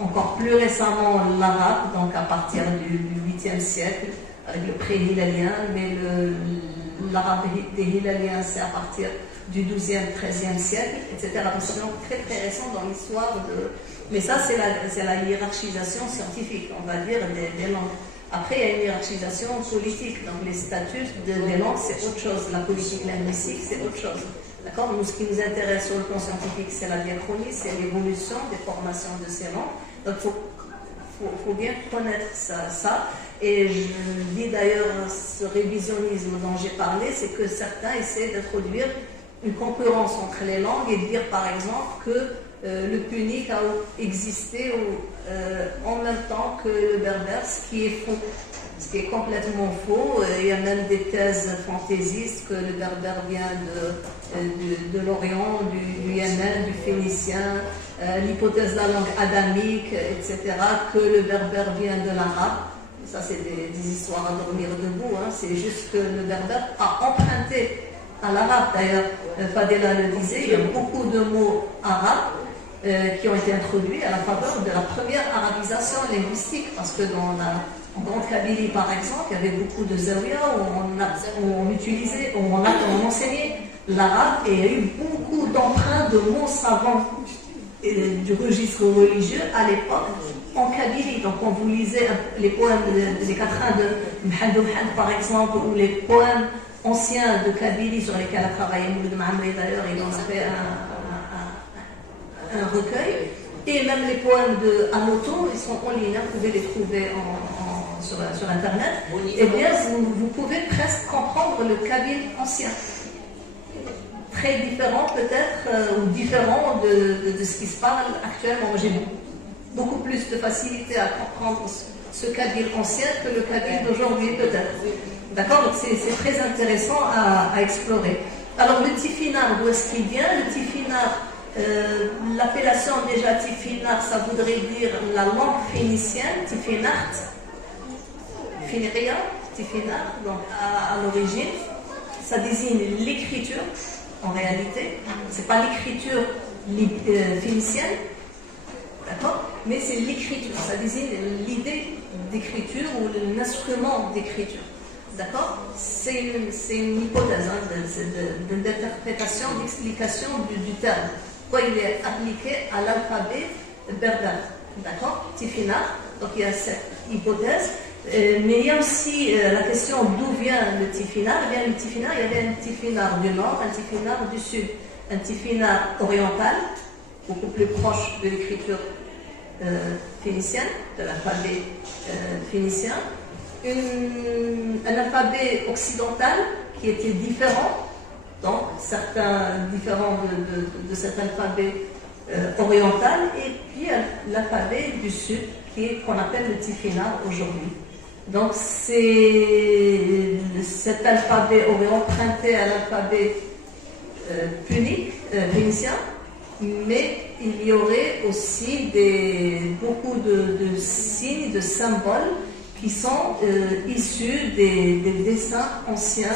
encore plus récemment l'arabe, donc à partir du 8e siècle, avec le pré-hilalien, mais l'arabe des Hilaliens, c'est à partir du 12e, 13e siècle, etc. Donc c'est donc très très récent dans l'histoire de... Mais ça, c'est la hiérarchisation scientifique, on va dire, des langues. Après, il y a une hiérarchisation politique, donc les statuts des langues, c'est autre chose. La politique linguistique, c'est autre chose. D'accord? Nous, ce qui nous intéresse sur le plan scientifique, c'est la diachronie, c'est l'évolution des formations de ces langues. Donc, il faut bien connaître ça. Et je dis d'ailleurs, ce révisionnisme dont j'ai parlé, c'est que certains essaient d'introduire une concurrence entre les langues et de dire, par exemple, que le punique a existé en même temps que le berbère, ce qui est faux. Ce qui est complètement faux. Il y a même des thèses fantaisistes que le berbère vient de l'Orient, du Yémen, du Phénicien, l'hypothèse de la langue adamique, etc., que le berbère vient de l'arabe. Ça, c'est des histoires à dormir debout. Hein. C'est juste que le berbère a emprunté à l'arabe. D'ailleurs, Fadela le disait, il y a beaucoup de mots arabes qui ont été introduits à la faveur de la première arabisation linguistique, parce que en Grande Kabylie, par exemple, il y avait beaucoup de zawiya où on enseignait l'arabe, et il y a eu beaucoup d'emprunts de mots savants du registre religieux à l'époque en kabylie. Donc quand vous lisez les poèmes des quatrains de Mouhamed Ouhad par exemple, ou les poèmes anciens de Kabylie sur lesquels a travaillé Mouloud Maamri d'ailleurs, il en a fait un recueil, et même les poèmes de Anoto, ils sont en ligne, vous pouvez les trouver sur Internet, et bien vous pouvez presque comprendre le kabyle ancien. Très différent peut-être, ou différent de ce qui se parle actuellement. J'ai beaucoup plus de facilité à comprendre ce kabyle ancien que le kabyle d'aujourd'hui peut-être. D'accord? Donc c'est très intéressant à explorer. Alors le tifinagh, d'où est-ce qu'il vient? Le tifinagh, l'appellation déjà tifinagh, ça voudrait dire la langue phénicienne, tifinagh, Finiria, tifinagh, donc à l'origine, ça désigne l'écriture. En réalité, c'est pas l'écriture phénicienne, d'accord, mais c'est l'écriture, ça désigne l'idée d'écriture ou l'instrument d'écriture, d'accord. C'est une hypothèse d'interprétation, d'explication du terme. Pourquoi il est appliqué à l'alphabet berbère, d'accord, tifinagh. Donc il y a cette hypothèse. Mais il y a aussi la question d'où vient le tifinagh. Eh bien, le tifinagh, il y avait un tifinagh du nord, un tifinagh du sud, un tifinagh oriental, beaucoup plus proche de l'écriture phénicienne, de l'alphabet phénicien, un alphabet occidental qui était différent, donc certains différents de cet alphabet oriental, et puis l'alphabet du sud qu'on appelle le tifinagh aujourd'hui. Donc c'est cet alphabet aurait emprunté à l'alphabet punique, phénicien, mais il y aurait aussi beaucoup de signes, de symboles qui sont issus des dessins anciens,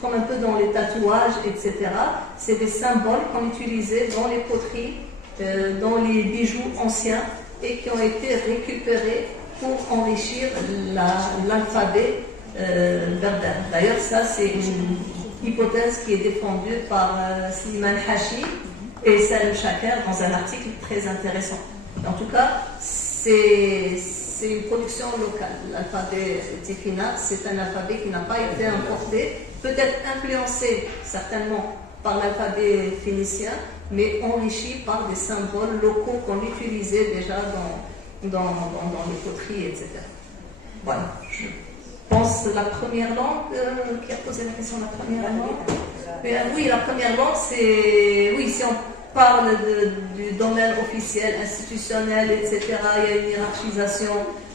comme un peu dans les tatouages, etc. C'est des symboles qu'on utilisait dans les poteries, dans les bijoux anciens et qui ont été récupérés pour enrichir l'alphabet berbère. D'ailleurs, ça, c'est une hypothèse qui est défendue par Slimane Hachi et Salim Chaker dans un article très intéressant. En tout cas, c'est une production locale. L'alphabet tifinagh, c'est un alphabet qui n'a pas été importé, peut-être influencé certainement par l'alphabet phénicien, mais enrichi par des symboles locaux qu'on utilisait déjà dans les poteries, etc. Voilà, je pense la première langue, qui a posé la question, la première langue. Oui, la première langue, c'est, oui, si on parle du domaine officiel, institutionnel, etc., il y a une hiérarchisation,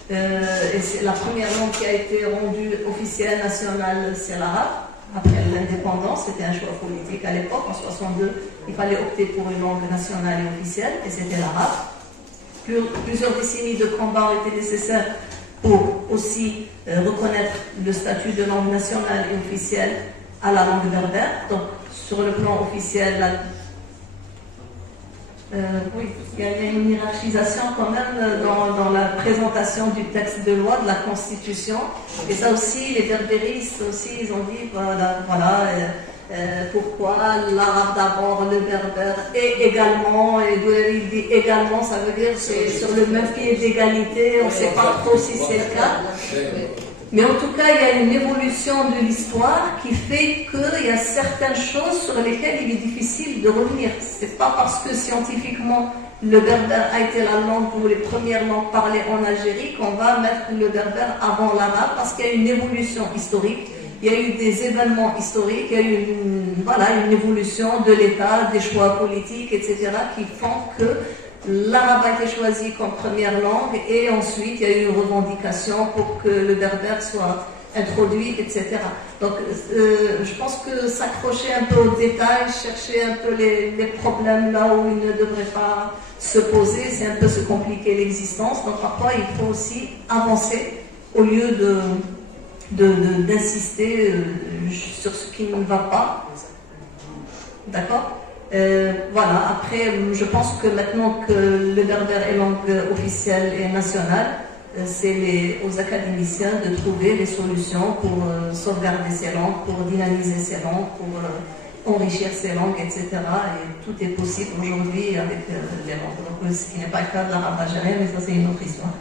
et c'est la première langue qui a été rendue officielle, nationale, c'est l'arabe. Après l'indépendance, c'était un choix politique à l'époque, en 62, il fallait opter pour une langue nationale et officielle, et c'était l'arabe. Plusieurs décennies de combats ont été nécessaires pour aussi reconnaître le statut de langue nationale et officielle à la langue berbère. Donc, sur le plan officiel, oui, il y a une hiérarchisation quand même dans la présentation du texte de loi, de la Constitution. Et ça aussi, les berbéristes aussi, ils ont dit, voilà, pourquoi l'arabe d'abord, le berbère, et également, et il dit également, ça veut dire c'est sur le même pied d'égalité, on ne sait pas trop si c'est le cas. Mais en tout cas, il y a une évolution de l'histoire qui fait qu'il y a certaines choses sur lesquelles il est difficile de revenir. C'est pas parce que scientifiquement le berbère a été la langue ou les premières langues parlées en Algérie qu'on va mettre le berbère avant l'arabe, parce qu'il y a une évolution historique. Il y a eu des événements historiques, il y a eu une évolution de l'État, des choix politiques, etc., qui font que l'arabe a été choisi comme première langue et ensuite il y a eu une revendication pour que le berbère soit introduit, etc. Donc je pense que s'accrocher un peu aux détails, chercher un peu les problèmes là où ils ne devraient pas se poser, c'est un peu se compliquer l'existence. Donc parfois il faut aussi avancer au lieu d'insister sur ce qui ne va pas. D'accord? Voilà, après, je pense que maintenant que le berbère est langue officielle et nationale, c'est aux académiciens de trouver les solutions pour sauvegarder ces langues, pour dynamiser ces langues, pour enrichir ces langues, etc. Et tout est possible aujourd'hui avec les langues. Donc, ce qui n'est pas le cas de l'arabe algérien, mais ça c'est une autre histoire.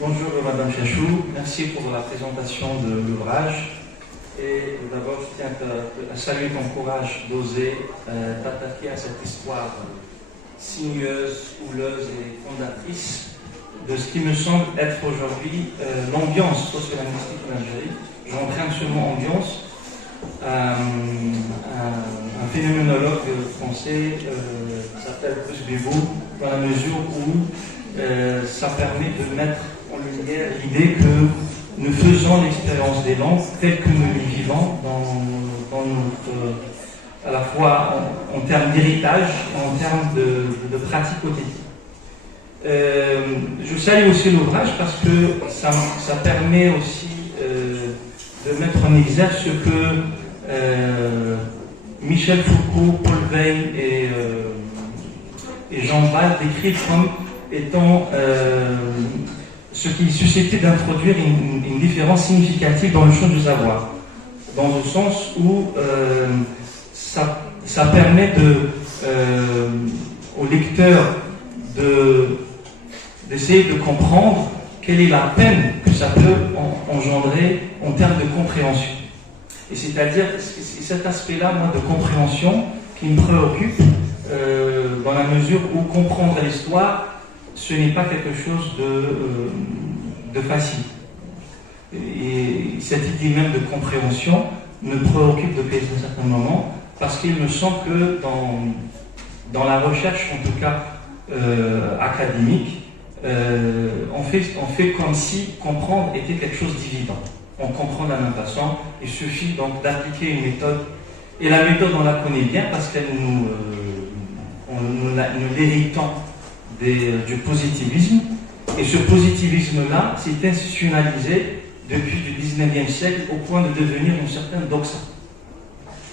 Bonjour Madame Chachou, merci pour la présentation de l'ouvrage. Et d'abord, je tiens à saluer ton courage d'oser t'attaquer à cette histoire sinueuse, houleuse et fondatrice de ce qui me semble être aujourd'hui l'ambiance socio-linguistique en Algérie. J'emprunte ce mot ambiance à un phénoménologue français qui s'appelle Bruce Bibot, dans la mesure où ça permet de mettre en lumière l'idée que nous faisons l'expérience des langues telles que nous les vivons dans notre, à la fois en termes d'héritage et en termes de pratique quotidienne. Je salue aussi l'ouvrage parce que ça permet aussi de mettre en exergue ce que Michel Foucault, Paul Veil et Jean Val décrivent comme étant ce qui suscitait d'introduire une différence significative dans le champ du savoir, dans le sens où ça permet au lecteur d'essayer de comprendre quelle est la peine que ça peut engendrer en termes de compréhension. Et c'est-à-dire, c'est cet aspect-là, moi, de compréhension qui me préoccupe, dans la mesure où comprendre l'histoire, ce n'est pas quelque chose de facile. Et cette idée même de compréhension me préoccupe depuis un certain moment, parce qu'il me semble que dans la recherche, en tout cas académique, on fait comme si comprendre était quelque chose d'évident. On comprend de la même façon, il suffit donc d'appliquer une méthode. Et la méthode, on la connaît bien parce qu'elle nous l'héritons du positivisme. Et ce positivisme-là s'est institutionnalisé depuis le 19e siècle au point de devenir une certaine doxa.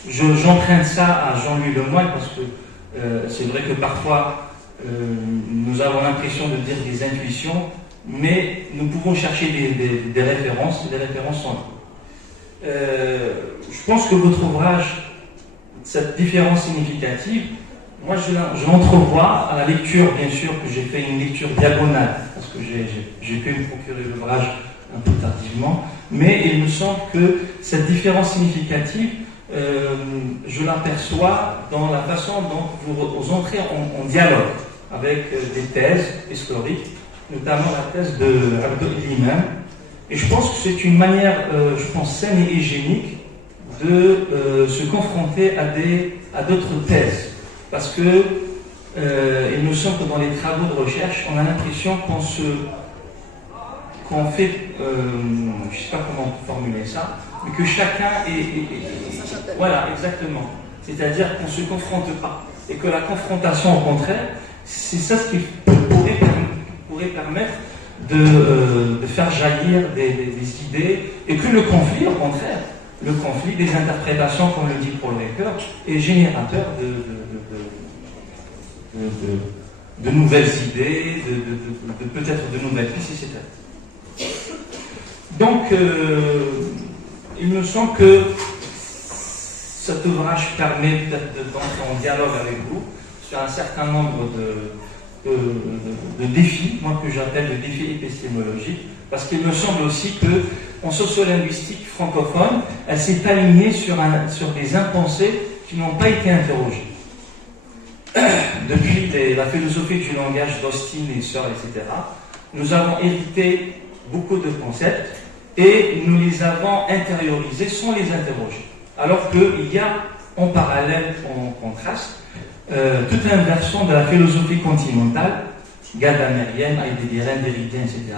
J'emprunte ça à Jean-Louis Lemoyne parce que c'est vrai que parfois nous avons l'impression de dire des intuitions, mais nous pouvons chercher des références, et des références sont là. Je pense que votre ouvrage, cette différence significative, moi je l'entrevois à la lecture, bien sûr, que j'ai fait une lecture diagonale, parce que j'ai pu me procurer l'ouvrage un peu tardivement, mais il me semble que cette différence significative, je l'aperçois dans la façon dont vous entrez en dialogue avec des thèses historiques, notamment la thèse de Abdou Imam. Et je pense que c'est une manière, saine et hygiénique de se confronter à d'autres thèses. Parce que il me semble que dans les travaux de recherche, on a l'impression qu'on fait, je ne sais pas comment formuler ça, mais que chacun est voilà, exactement. C'est-à-dire qu'on ne se confronte pas. Et que la confrontation, au contraire, c'est ça ce qui pourrait permettre de faire jaillir des idées, et que le conflit, au contraire, le conflit des interprétations, comme le dit Paul Ricoeur, est générateur de nouvelles idées, peut-être de nouvelles pistes, etc. Donc, il me semble que cet ouvrage permet peut-être d'entrer en dialogue avec vous sur un certain nombre de défis, moi que j'appelle des défis épistémologiques, parce qu'il me semble aussi qu'en sociolinguistique francophone, elle s'est alignée sur des impensés qui n'ont pas été interrogés. Depuis la philosophie du langage d'Austin et Searle, etc., nous avons hérité beaucoup de concepts et nous les avons intériorisés sans les interroger. Alors qu'il y a en parallèle, en contraste, toute inversion de la philosophie continentale, gadamérienne, heideggerienne, derridienne, etc.,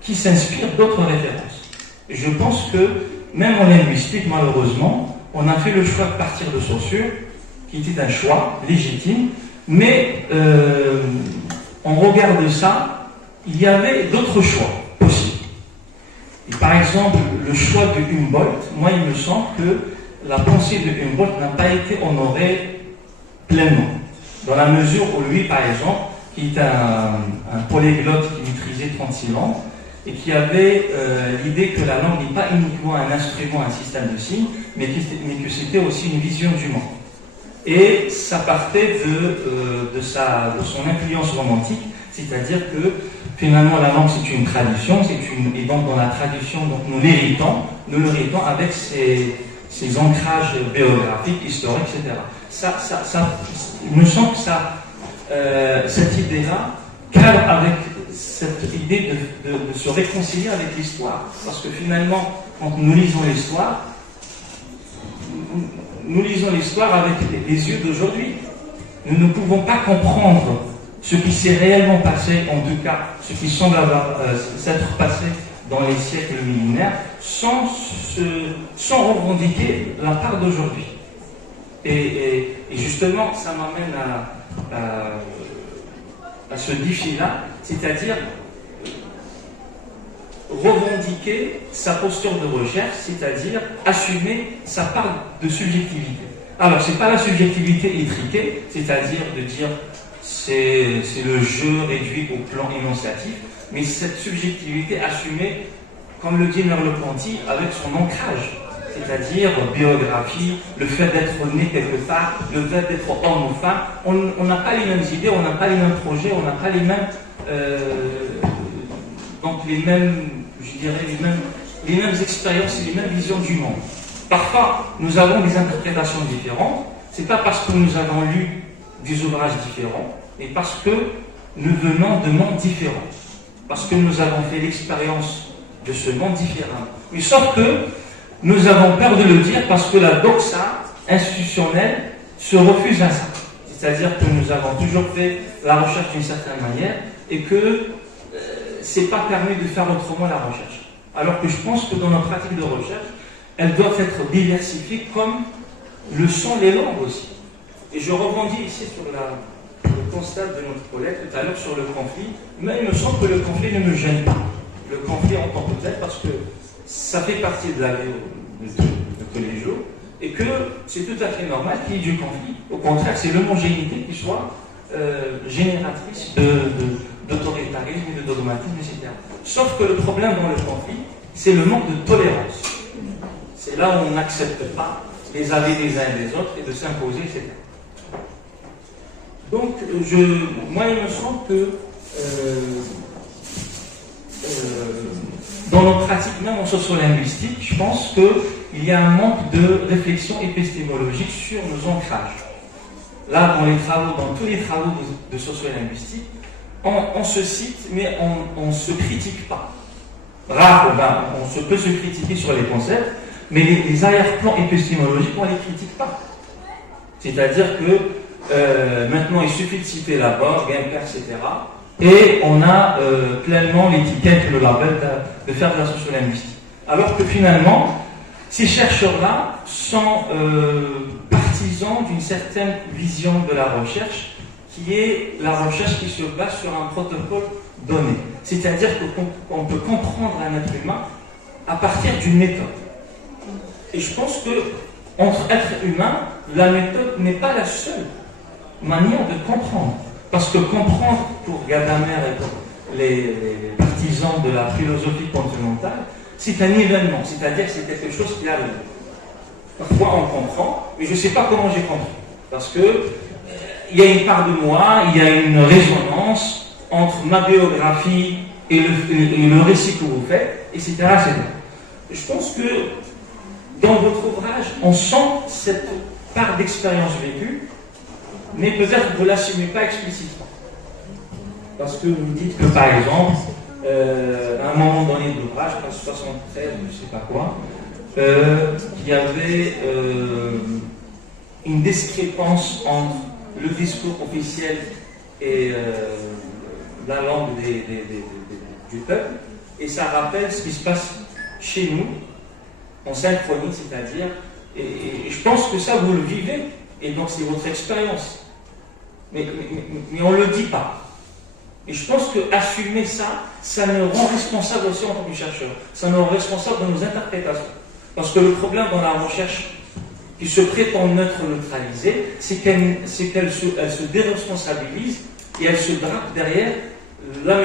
qui s'inspire d'autres références. Et je pense que, même en linguistique, malheureusement, on a fait le choix de partir de Saussure, qui était un choix légitime, mais en regard de ça, il y avait d'autres choix possibles. Et par exemple, le choix de Humboldt, moi il me semble que la pensée de Humboldt n'a pas été honorée pleinement. Dans la mesure où lui, par exemple, qui est un polyglotte qui maîtrisait 36 langues, et qui avait l'idée que la langue n'est pas uniquement un instrument, un système de signes, mais que c'était aussi une vision du monde. Et ça partait de son influence romantique, c'est-à-dire que finalement la langue c'est une tradition, et donc dans la tradition donc, nous l'héritons avec ses ancrages biographiques, historiques, etc. Il me semble que cette idée-là cadre avec cette idée de se réconcilier avec l'histoire. Parce que finalement, quand nous lisons l'histoire avec les yeux d'aujourd'hui. Nous ne pouvons pas comprendre ce qui s'est réellement passé, en tout cas, ce qui semble s'être passé dans les siècles millénaires, sans revendiquer la part d'aujourd'hui. Et justement, ça m'amène à ce défi-là, c'est-à-dire revendiquer sa posture de recherche, c'est-à-dire assumer sa part de subjectivité. Alors, ce n'est pas la subjectivité étriquée, c'est-à-dire de dire c'est le jeu réduit au plan énonciatif, mais cette subjectivité assumée, comme le dit Merleau-Ponty, avec son ancrage, c'est-à-dire biographie, le fait d'être né quelque part, le fait d'être homme ou femme. On n'a pas les mêmes idées, on n'a pas les mêmes projets, on n'a pas les mêmes, les mêmes expériences et les mêmes visions du monde. Parfois, nous avons des interprétations différentes. C'est pas parce que nous avons lu des ouvrages différents, mais parce que nous venons de mondes différents, parce que nous avons fait l'expérience de ce monde différemment. Mais sauf que nous avons peur de le dire parce que la doxa institutionnelle se refuse à ça. C'est-à-dire que nous avons toujours fait la recherche d'une certaine manière et que c'est pas permis de faire autrement la recherche. Alors que je pense que dans nos pratiques de recherche, elles doivent être diversifiées comme le sont les langues aussi. Et je rebondis ici sur le constat de notre collègue tout à l'heure sur le conflit, mais il me semble que le conflit ne me gêne pas. Le conflit en tant que tel, parce que ça fait partie de la vie de tous les jours, et que c'est tout à fait normal qu'il y ait du conflit. Au contraire, c'est l'homogénéité qui soit génératrice d'autoritarisme et de dogmatisme, etc. Sauf que le problème dans le conflit, c'est le manque de tolérance. C'est là où on n'accepte pas les avis des uns et des autres et de s'imposer, etc. Donc, moi, il me semble que dans nos pratiques, même en sociolinguistique, je pense qu'il y a un manque de réflexion épistémologique sur nos ancrages. Là, dans tous les travaux de sociolinguistique, on se cite, mais on ne se critique pas. On peut se critiquer sur les concepts, mais les arrière-plans épistémologiques, on ne les critique pas. C'est-à-dire que maintenant, il suffit de citer Laborde, Guimper, etc. Et on a pleinement l'étiquette, le label de faire de la sociolinguistique. Alors que finalement, ces chercheurs-là sont partisans d'une certaine vision de la recherche, qui est la recherche qui se base sur un protocole donné. C'est-à-dire qu'on peut comprendre un être humain à partir d'une méthode. Et je pense que entre êtres humains, la méthode n'est pas la seule manière de comprendre. Parce que comprendre pour Gadamer et pour les partisans de la philosophie continentale, c'est un événement, c'est-à-dire que c'est quelque chose qui arrive. Parfois on comprend, mais je ne sais pas comment j'ai compris. Parce que il y a une part de moi, il y a une résonance entre ma biographie et le récit que vous faites, etc. Je pense que dans votre ouvrage, on sent cette part d'expérience vécue, mais peut-être vous ne l'assumez pas explicitement. Parce que vous dites que, par exemple, à un moment donné de l'ouvrage, page 73, je ne sais pas quoi, qu'il y avait une discrépance entre le discours officiel et la langue du peuple, et ça rappelle ce qui se passe chez nous, en synchronie, c'est-à-dire, et je pense que ça, vous le vivez, et donc c'est votre expérience. Mais on ne le dit pas. Et je pense qu'assumer ça, ça nous rend responsable aussi en tant que chercheurs. Ça nous rend responsable de nos interprétations. Parce que le problème dans la recherche qui se prétend neutralisée, c'est qu'elle se déresponsabilise et elle se drape derrière la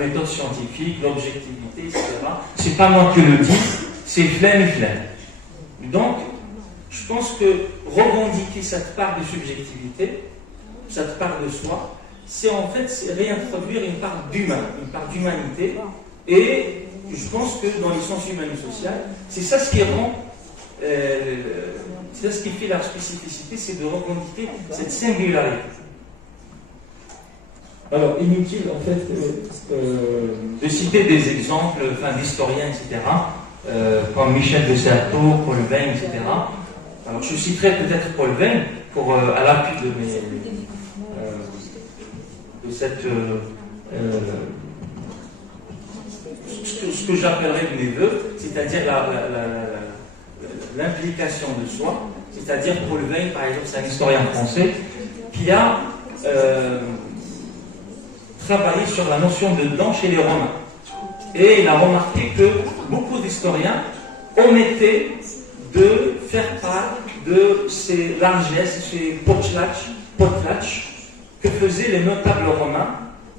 méthode scientifique, l'objectivité, etc. C'est pas moi qui le dis, c'est Flem et Flem. Donc, je pense que revendiquer cette part de subjectivité, cette part de soi, c'est en fait réintroduire une part d'humain, une part d'humanité. Et je pense que dans les sciences humaines et sociales, c'est ça ce qui rend, c'est ça ce qui fait leur spécificité, c'est de revendiquer cette singularité. Alors, inutile en fait de citer des exemples d'historiens, etc., comme Michel de Certeau, Paul Veyne, etc. Alors, je citerai peut-être Paul Veyne à l'appui de ce que j'appellerais mes vœux, c'est-à-dire l'implication de soi, c'est-à-dire Paul Veyne, par exemple, c'est un historien français qui a travaillé sur la notion de dent chez les Romains. Et il a remarqué que beaucoup d'historiens omettaient de faire part de ces largesses, ces potlatch que faisaient les notables romains,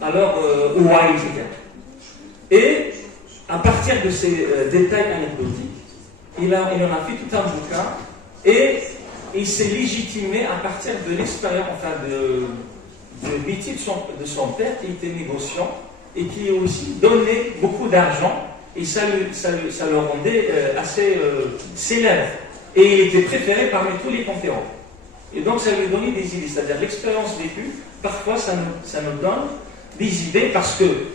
alors au Haït, etc. Et à partir de ces détails anecdotiques, il en a fait tout un bouquin et il s'est légitimé à partir de l'expérience, de métier de son père qui était négociant et qui aussi donnait beaucoup d'argent et ça le rendait assez célèbre. Et il était préféré parmi tous les conférents. Et donc ça lui donnait des idées, c'est-à-dire l'expérience vécue, parfois ça nous donne des idées parce que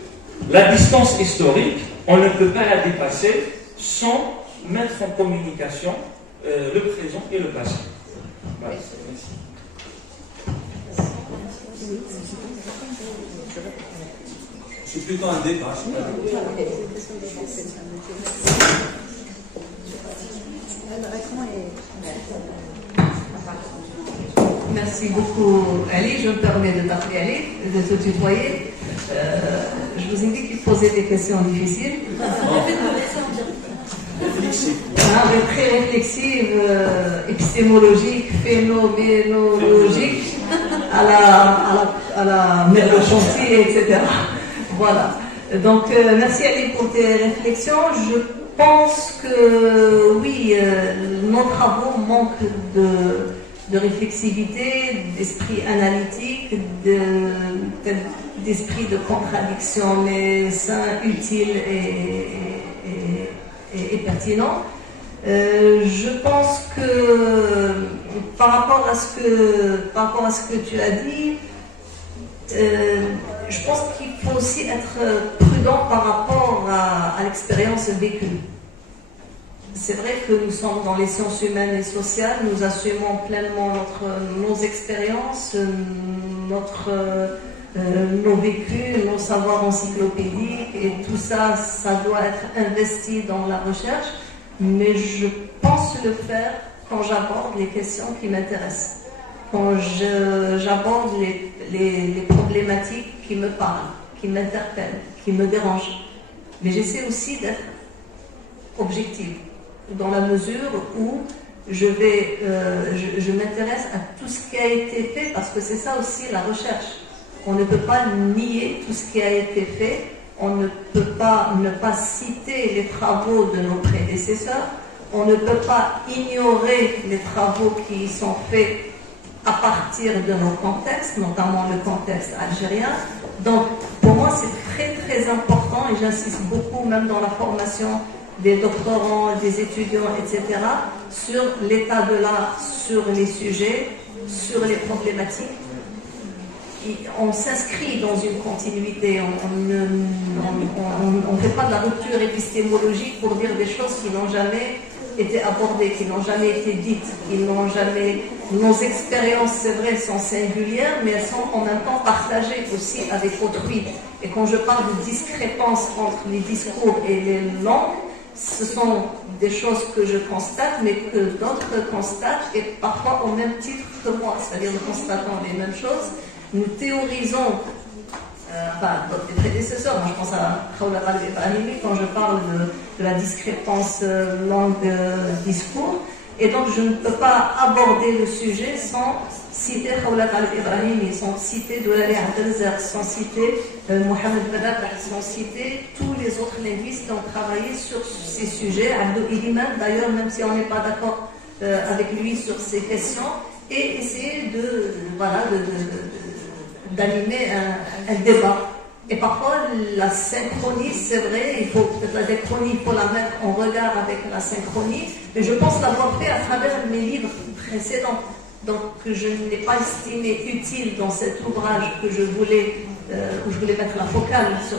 la distance historique, on ne peut pas la dépasser sans mettre en communication le présent et le passé. Voilà, merci. C'est plutôt un débat. Merci beaucoup, Ali. Je me permets de t'appeler Ali, de te tutoyer. Je vous ai dit qu'il posait des questions difficiles. Très réflexive, épistémologique, phénoménologique, à la Merleau-Ponty, etc. Voilà. Donc, merci Ali pour tes réflexions. Je pense que, oui, nos travaux manquent de réflexivité, d'esprit analytique, d'esprit de contradiction, mais sain, utile et pertinent. Je pense que par rapport à ce que tu as dit, je pense qu'il faut aussi être prudent par rapport à l'expérience vécue. C'est vrai que nous sommes dans les sciences humaines et sociales, nous assumons pleinement nos expériences, nos vécus, nos savoirs encyclopédiques, et tout ça, ça doit être investi dans la recherche, mais je pense le faire quand j'aborde les questions qui m'intéressent, quand j'aborde les problématiques qui me parlent, qui m'interpellent, qui me dérangent. Mais j'essaie aussi d'être objective, dans la mesure où je m'intéresse à tout ce qui a été fait, parce que c'est ça aussi la recherche. On ne peut pas nier tout ce qui a été fait, on ne peut pas ne pas citer les travaux de nos prédécesseurs, on ne peut pas ignorer les travaux qui sont faits à partir de nos contextes, notamment le contexte algérien. Donc, pour moi, c'est très très important, et j'insiste beaucoup, même dans la formation des doctorants, des étudiants, etc., sur l'état de l'art, sur les sujets, sur les problématiques. On s'inscrit dans une continuité, on ne fait pas de la rupture épistémologique pour dire des choses qui n'ont jamais été abordées, qui n'ont jamais été dites, qui n'ont jamais... Nos expériences, c'est vrai, sont singulières, mais elles sont en même temps partagées aussi avec autrui. Et quand je parle de discrépance entre les discours et les langues, ce sont des choses que je constate, mais que d'autres constatent, et parfois au même titre que moi, c'est-à-dire nous constatons les mêmes choses. Nous théorisons, des prédécesseurs, moi je pense à Khawla Ibrahimi quand je parle de la discrépance langue-discours, Et donc, je ne peux pas aborder le sujet sans citer Khawla Khalid Ibrahimi, sans citer Doulali Abdelzer, sans citer Mohamed Badab, sans citer tous les autres linguistes qui ont travaillé sur ces sujets. Abdou Iliman, d'ailleurs, même si on n'est pas d'accord avec lui sur ces questions, et essayer d'animer un débat. Et parfois, la synchronie, c'est vrai, il faut peut-être la déchronie, il faut la mettre en regard avec la synchronie, mais je pense l'avoir fait à travers mes livres précédents. Donc, je n'ai pas estimé utile dans cet ouvrage que je voulais, où je voulais mettre la focale sur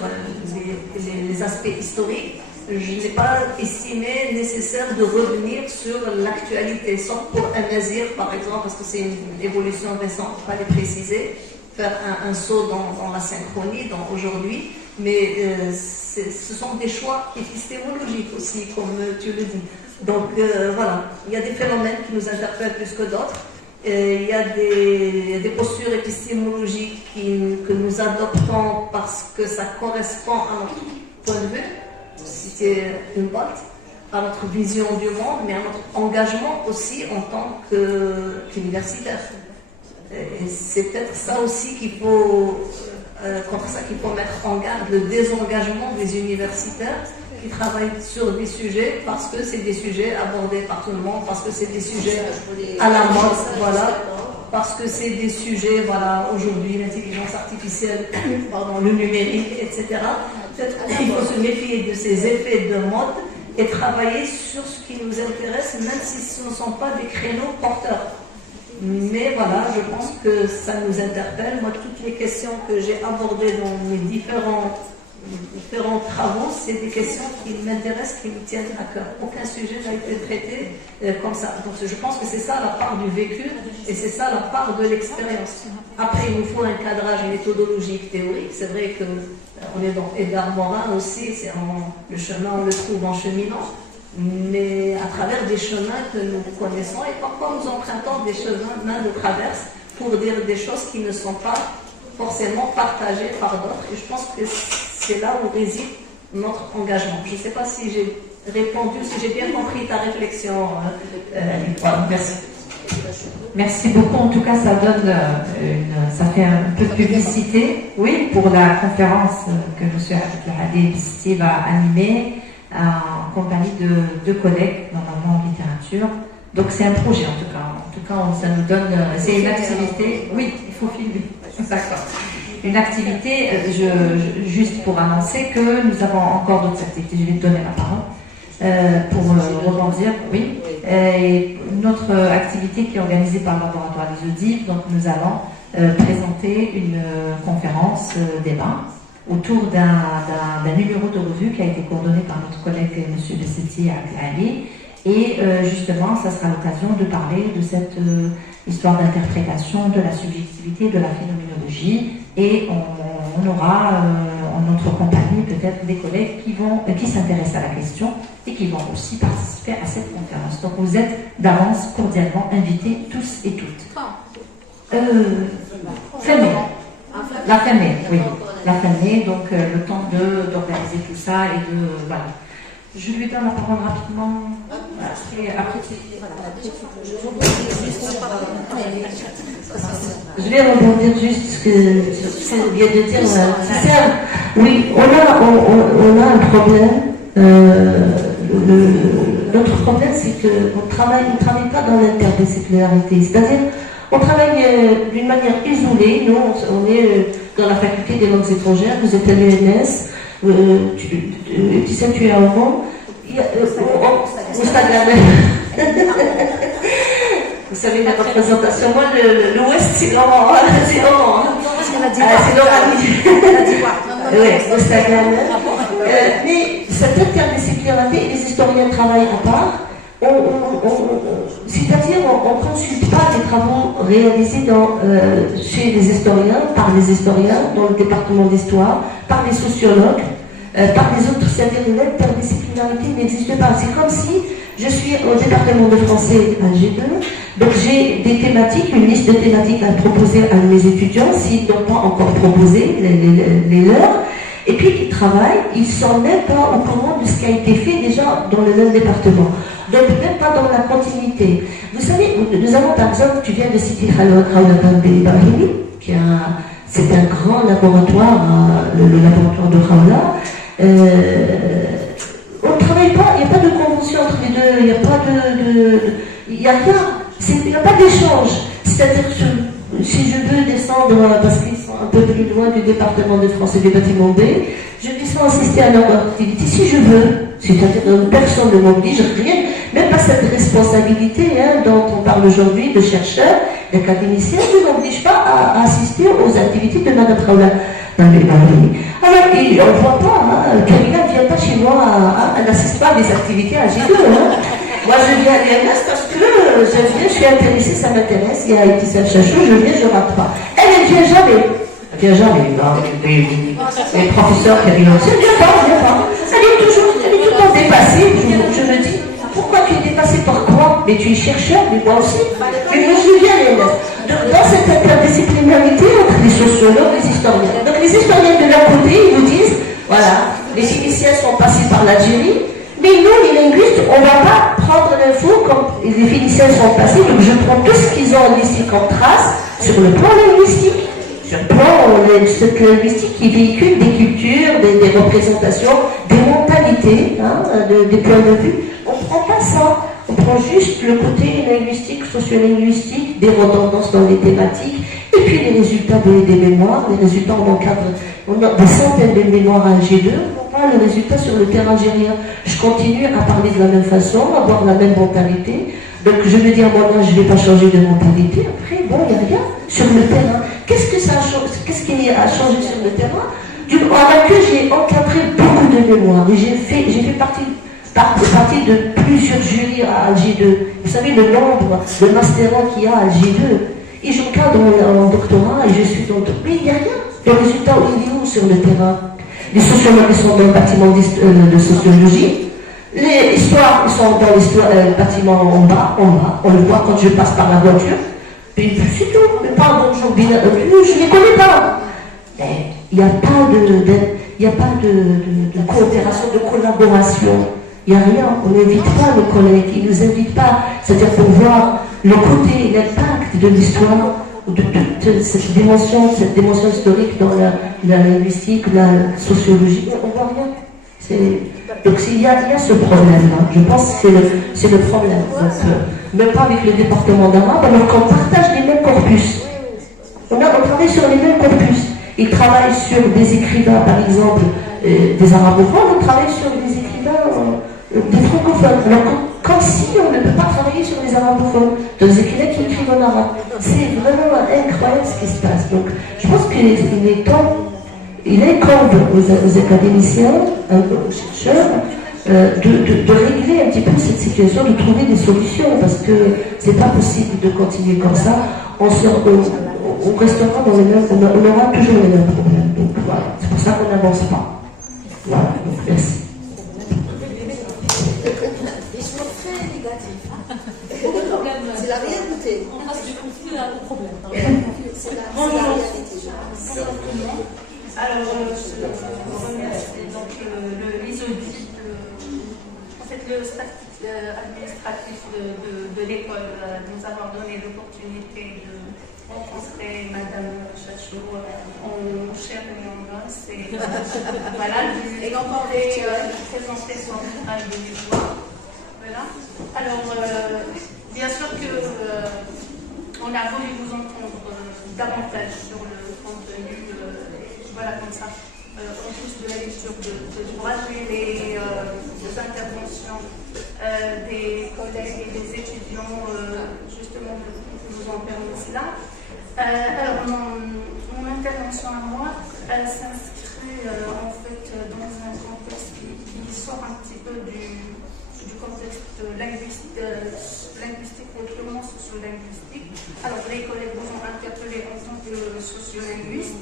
les aspects historiques, je n'ai pas estimé nécessaire de revenir sur l'actualité, sauf pour un Nazir, par exemple, parce que c'est une évolution récente, il fallait préciser. Faire un saut dans la synchronie, dans aujourd'hui, mais ce sont des choix épistémologiques aussi, comme tu le dis. Donc voilà, il y a des phénomènes qui nous interpellent plus que d'autres, il y a des postures épistémologiques que nous adoptons parce que ça correspond à notre point de vue, si c'est une botte, à notre vision du monde, mais à notre engagement aussi en tant qu'universitaire. Et c'est peut-être ça aussi qu'il faut, contre ça qu'il faut mettre en garde, le désengagement des universitaires qui travaillent sur des sujets parce que c'est des sujets abordés par tout le monde, parce que c'est des sujets à la mode, voilà, parce que c'est des sujets, voilà, aujourd'hui, l'intelligence artificielle, pardon, le numérique, etc. Peut-être qu'il faut se méfier de ces effets de mode et travailler sur ce qui nous intéresse, même si ce ne sont pas des créneaux porteurs. Mais voilà, je pense que ça nous interpelle. Moi, toutes les questions que j'ai abordées dans mes différents travaux, c'est des questions qui m'intéressent, qui me tiennent à cœur. Aucun sujet n'a été traité comme ça. Donc, je pense que c'est ça la part du vécu et c'est ça la part de l'expérience. Après, il nous faut un cadrage méthodologique, théorique. C'est vrai qu'on est dans Edgar Morin aussi, le chemin, on le trouve en cheminant. Mais à travers des chemins que nous connaissons et parfois nous empruntons des chemins de traverse pour dire des choses qui ne sont pas forcément partagées par d'autres. Et je pense que c'est là où réside notre engagement. Je ne sais pas si j'ai répondu, si j'ai bien compris ta réflexion. Merci. Merci beaucoup. En tout cas, ça donne ça fait un peu de publicité, oui, pour la conférence que M. Abdelhadi Bisti va animer en compagnie de collègues, normalement en littérature. Donc c'est un projet en tout cas. En tout cas, ça nous donne. C'est une activité. Oui, il faut filmer. D'accord. Une activité, juste pour annoncer que nous avons encore d'autres activités. Je vais te donner la parole pour rebondir. Oui. Et notre activité qui est organisée par le laboratoire des Audifs. Donc nous allons présenter une conférence débat autour d'un numéro de revue qui a été coordonné par notre collègue M. Bessetti Ali. Et justement, ça sera l'occasion de parler de cette histoire d'interprétation de la subjectivité, de la phénoménologie. Et on aura en notre compagnie peut-être des collègues qui s'intéressent à la question et qui vont aussi participer à cette conférence. Donc vous êtes d'avance cordialement invités tous et toutes. Fin mai. La fin mai, oui. La fin mai, donc le temps d'organiser tout ça et de... Voilà. Je lui donne la parole rapidement. Et après, je vais rebondir juste sur ce que vient de dire. Oui, on a un problème. Notre problème, c'est qu'on ne travaille pas dans l'interdisciplinarité. C'est-à-dire, on travaille d'une manière isolée. Nous, on est dans la faculté des langues étrangères. Vous êtes à l'UNS. Tu sais, tu es à Oran. Vous savez, la représentation, moi, l'Ouest, c'est Laurent. C'est Laurent. C'est Laurent. Oui, au Stade. Mais cette interdisciplinarité, les historiens travaillent à part. C'est-à-dire, on ne consulte pas les travaux réalisés chez les historiens, par les historiens, dans le département d'histoire, par les sociologues, par les autres. C'est-à-dire, l'interdisciplinarité n'existe pas. C'est comme si je suis au département de français à G2, donc j'ai des thématiques, une liste de thématiques à proposer à mes étudiants, s'ils n'ont pas encore proposé les leurs. Et puis ils travaillent, ils ne sont même pas au courant de ce qui a été fait déjà dans le même département. Donc même pas dans dans la continuité. Vous savez, nous avons par exemple, tu viens de citer Khawla Ibrahimi, c'est un grand laboratoire, le laboratoire de Khawla. On ne travaille pas, il n'y a pas de convention entre les deux, il n'y a pas il n'y a rien, il n'y a pas d'échange. C'est-à-dire que si je veux descendre, parce qu'ils sont un peu plus loin du département de France et du bâtiment B, je descends assister à leur activité si je veux. C'est-à-dire que personne ne m'oblige, rien, même pas cette responsabilité dont on parle aujourd'hui de chercheurs, d'académiciens, ne m'oblige pas à assister aux activités de Mme Khawla. Alors, on ne voit pas, Camilla ne vient pas chez moi, elle n'assiste pas à des activités à G2. Moi, je viens à l'IMS parce que je suis intéressée, ça m'intéresse, il y a Etienne Chachou, je viens, je ne rate pas. Elle ne vient jamais. Elle ne vient jamais. Les professeurs qui viennent aussi, elle ne vient pas. Elle est tout le temps dépassée. Je me dis, pourquoi tu es dépassée par quoi? Mais tu es chercheur, mais moi aussi. Mais moi, je viens à l'IMS. Dans cette interdisciplinarité entre les sociologues et les historiens. Donc les historiens de leur côté, ils vous disent, voilà, les Phéniciens sont passés par l'Algérie, mais nous, les linguistes, on ne va pas prendre l'info comme les Phéniciens sont passés, donc je prends tout ce qu'ils ont ici comme trace sur le plan linguistique, sur le plan linguistique qui véhicule des cultures, des représentations, des mentalités, des points de vue. On ne prend pas ça. On prend juste le côté linguistique, sociolinguistique, des redondances dans les thématiques, et puis les résultats des mémoires. Les résultats, on a des centaines de mémoires à G2, on voit le résultat sur le terrain algérien. Je continue à parler de la même façon, à avoir la même mentalité. Donc je me dis à mon âge, je ne vais pas changer de mentalité. Après, bon, il n'y a rien sur le terrain. Qu'est-ce qui a changé sur le terrain? Alors que j'ai encadré beaucoup de mémoires, et j'ai fait partie de plusieurs jurys à G2. Vous savez le nombre de mastérats qu'il y a à G2. Et j'encadre en doctorat et je suis dans le... Mais il n'y a rien. Le résultat, il est où sur le terrain? Les sociologues sont dans le bâtiment de sociologie. Les histoires, ils sont dans le bâtiment en bas. On le voit quand je passe par la voiture. Et c'est tout. Mais pas bonjour, je ne les connais pas. Mais il n'y a pas de coopération, de collaboration. Il n'y a rien, on n'invite pas nos collègues, ils ne nous invitent pas. C'est-à-dire pour voir le côté, l'impact de l'histoire, de cette dimension historique dans la linguistique, la sociologie, on ne voit rien. Donc il y a ce problème-là, je pense que c'est le problème. Donc, même pas avec le département d'arabe, alors qu'on partage les mêmes corpus. On travaille sur les mêmes corpus. Ils travaillent sur des écrivains, par exemple, des arabophones, on travaille sur des écrivains des francophones. Alors, comme si on ne peut pas travailler sur les arabophones, dans les écrivains qui écrivent en arabe. C'est vraiment incroyable ce qui se passe. Donc, je pense qu'il est temps, il incombe aux académiciens, aux chercheurs, de régler un petit peu cette situation, de trouver des solutions, parce que c'est pas possible de continuer comme ça. On restera dans les mêmes, on aura toujours les mêmes problèmes. Donc voilà, c'est pour ça qu'on n'avance pas. Voilà, donc merci. C'est la réalité. C'est la réalité. Alors, je remercie donc l'ISODI, en fait le statut administratif de l'école, nous avoir donné l'opportunité de rencontrer Madame Chachou en chair et en os. Voilà, et encore présenter son ouvrage de mémoire. Voilà. Alors, bien sûr que on a voulu vous entendre davantage sur le contenu, voilà, comme ça, en plus de la lecture de l'ouvrage et les interventions des collègues et des étudiants, justement, qui nous ont permis cela. Alors, mon intervention à moi, elle s'inscrit en fait dans un contexte qui sort un petit peu du contexte linguistique, purement sociolinguistique. Alors, les collègues vous ont interpellé en tant que sociolinguiste.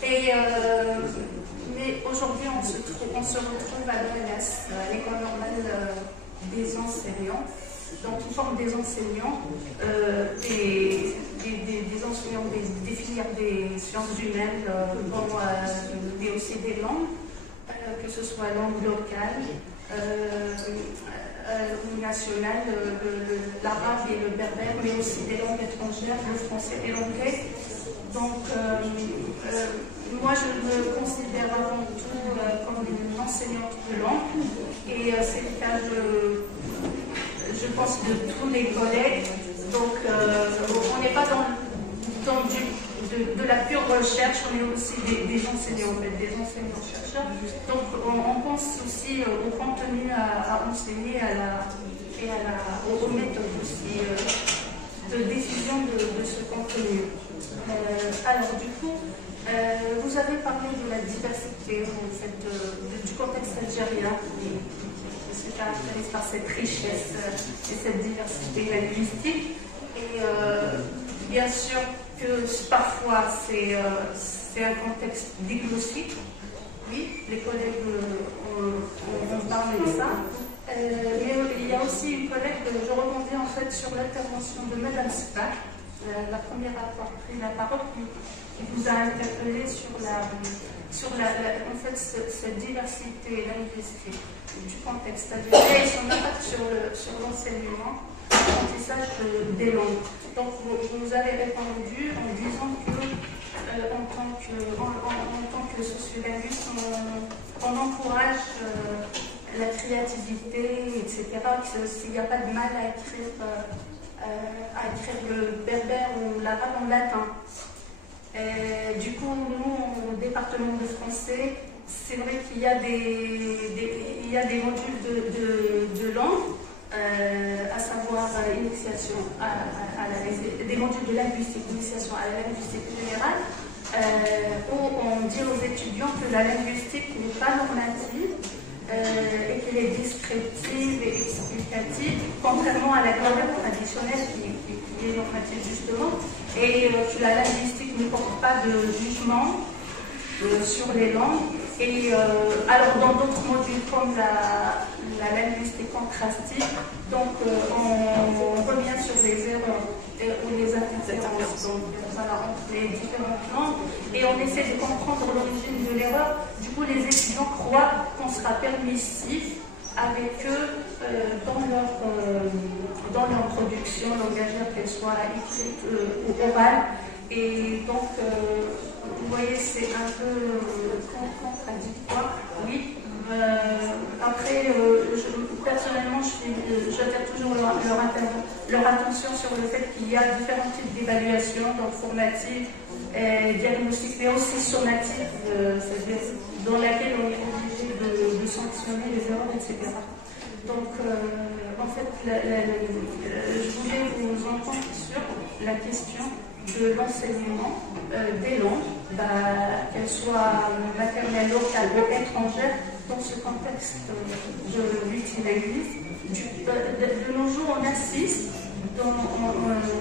Mais aujourd'hui, on se retrouve à l'ENS, l'école normale des enseignants. Donc, ils forment des enseignants, des enseignants des filières des sciences humaines, mais aussi des langues, que ce soit langue locale, nationales, l'arabe et le berbère, mais aussi des langues étrangères, le français et l'anglais. Donc, moi, je me considère avant tout comme une enseignante de langue, et c'est le cas, je pense, de tous les collègues. Donc, on n'est pas dans de la pure recherche, on est aussi des enseignants, en fait, des enseignants-chercheurs. Donc, on pense aussi au contenu à enseigner et aux méthodes aussi de diffusion de ce contenu. Alors, du coup, vous avez parlé de la diversité, en fait, du contexte algérien qui se caractérise par cette richesse et cette diversité linguistique. Et bien sûr que parfois c'est un contexte diglossique. Oui, les collègues ont parlé de ça. Mais il y a aussi une collègue, je rebondis en fait sur l'intervention de Madame Spack, la première à avoir pris la parole, qui vous a interpellé sur en fait, cette diversité linguistique du contexte algérien et son impact sur l'enseignement, l'apprentissage des langues. Donc vous avez répondu en disant que en tant que sociolinguiste, on encourage la créativité, etc. S'il n'y a pas de mal à écrire le berbère ou l'arabe en latin. Du coup, nous, au département de français, c'est vrai qu'il y a des modules de langue, à savoir initiation des modules de linguistique, initiation à la linguistique générale, où on dit aux étudiants que la linguistique n'est pas normative et qu'elle est descriptive et explicative, contrairement à la grammaire traditionnelle qui est normative justement, et que la linguistique ne porte pas de jugement sur les langues. Et alors dans d'autres modules comme la linguistique contrastive, donc on revient sur les erreurs ou les interférences entre les différentes langues et on essaie de comprendre l'origine de l'erreur. Du coup, les étudiants croient qu'on sera permissif avec eux dans leur production langagière, qu'elle soit écrite ou orale. Et donc, vous voyez, c'est un peu contradictoire, oui. Après, personnellement, j'attire toujours leur attention sur le fait qu'il y a différents types d'évaluation, donc formative, diagnostique, mais aussi sommative, dans laquelle on est obligé de sanctionner les erreurs, etc. Donc, en fait, je voulais vous entendre sur la question de l'enseignement des langues, qu'elles soient maternelles, locales ou étrangères, dans ce contexte de multilinguisme. De nos jours, on assiste, dans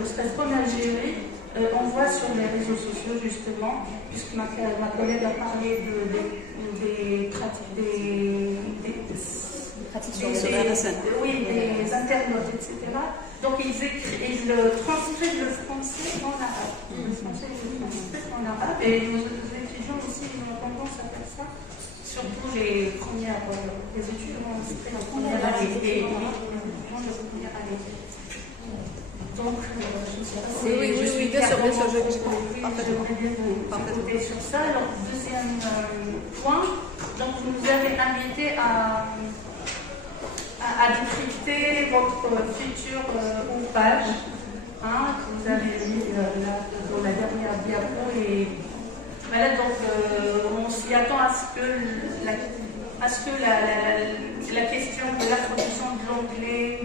l'espace comme Algérie, on voit sur les réseaux sociaux, justement, puisque ma collègue a parlé des internautes, etc. Donc ils transcrivent le français en arabe. Le français en arabe. Et nos étudiants aussi, ils ont tendance à faire ça. Surtout les étudiants inscrits en première année. Donc, je ne sais pas si je suis bien sûr, j'ai compris. J'aimerais bien vous écouter sur ça. Alors, deuxième point, donc vous nous avez invité à décrypter votre futur ouvrage que vous avez mis dans la dernière diapo. Et voilà, donc on s'y attend à ce que la question de l'introduction de l'anglais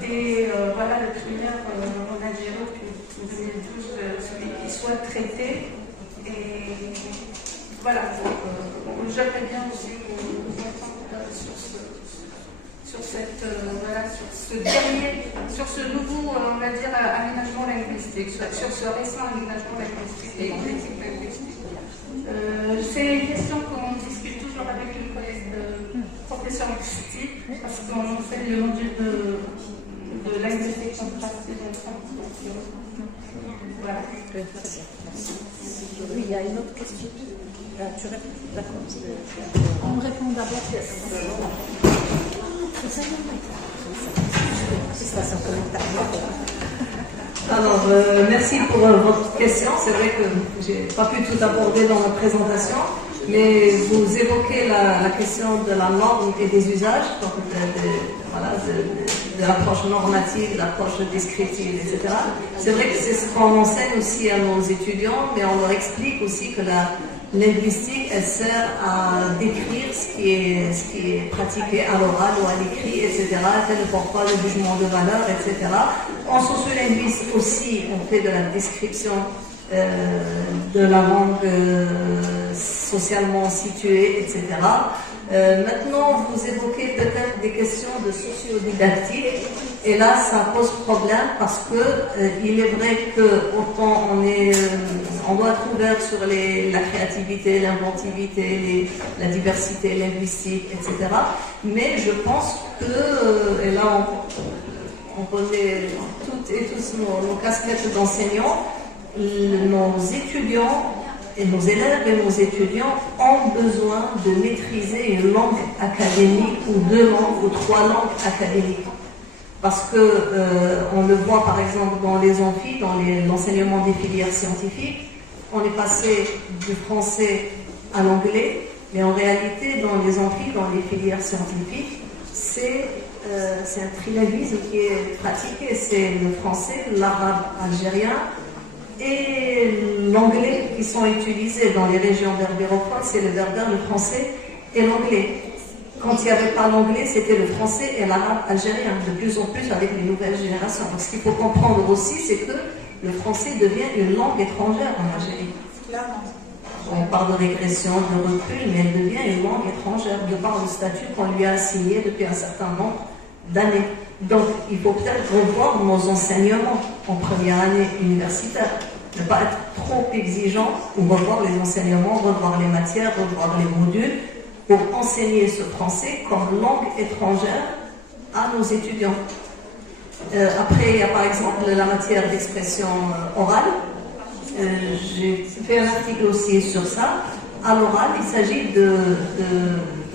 dès le primaire en Algérie depuis 2012 qui soit traité. Et voilà, j'aimerais bien aussi vous entendre sur ce nouveau, on va dire, aménagement linguistique, sur ce récent aménagement linguistique et politique linguistique. C'est une question qu'on discute toujours avec une collègue de professeur Christy, parce qu'on fait le module de linguistique contrastive ensemble. Voilà. Oui, il y a une autre question. Tu réponds, d'accord. On répond d'abord. Alors, merci pour votre question. C'est vrai que je n'ai pas pu tout aborder dans la présentation, mais vous évoquez la question de la norme et des usages, donc de l'approche normative, de l'approche descriptive, etc. C'est vrai que c'est ce qu'on enseigne aussi à nos étudiants, mais on leur explique aussi que la linguistique, elle sert à décrire ce qui est pratiqué à l'oral ou à l'écrit, etc. Elle ne porte pas le jugement de valeur, etc. En sociolinguisme aussi, on fait de la description de la langue socialement située, etc. Maintenant, vous évoquez peut-être des questions de sociodidactique, et là, ça pose problème parce que il est vrai que autant on doit être ouvert sur la créativité, l'inventivité, la diversité linguistique, etc. Mais je pense que, et là, on connaît toutes et tous nos casquettes d'enseignants, nos étudiants et nos élèves et nos étudiants ont besoin de maîtriser une langue académique ou 2 langues ou 3 langues académiques. Parce que on le voit par exemple dans les amphis, dans l'enseignement des filières scientifiques, on est passé du français à l'anglais, mais en réalité dans les amphis, dans les filières scientifiques, c'est un trilinguisme qui est pratiqué, c'est le français, l'arabe algérien et l'anglais qui sont utilisés dans les régions berbérophones, c'est le berbère, le français et l'anglais. Quand il n'y avait pas l'anglais, c'était le français et l'arabe algérien, de plus en plus avec les nouvelles générations. Donc, ce qu'il faut comprendre aussi, c'est que le français devient une langue étrangère en Algérie. On parle de régression, de recul, mais elle devient une langue étrangère de par le statut qu'on lui a assigné depuis un certain nombre d'années. Donc, il faut peut-être revoir nos enseignements en première année universitaire. Ne pas être trop exigeant ou revoir les enseignements, revoir les matières, revoir les modules pour enseigner ce français comme langue étrangère à nos étudiants. Après, il y a par exemple la matière d'expression orale. J'ai fait un article aussi sur ça. À l'oral, il s'agit de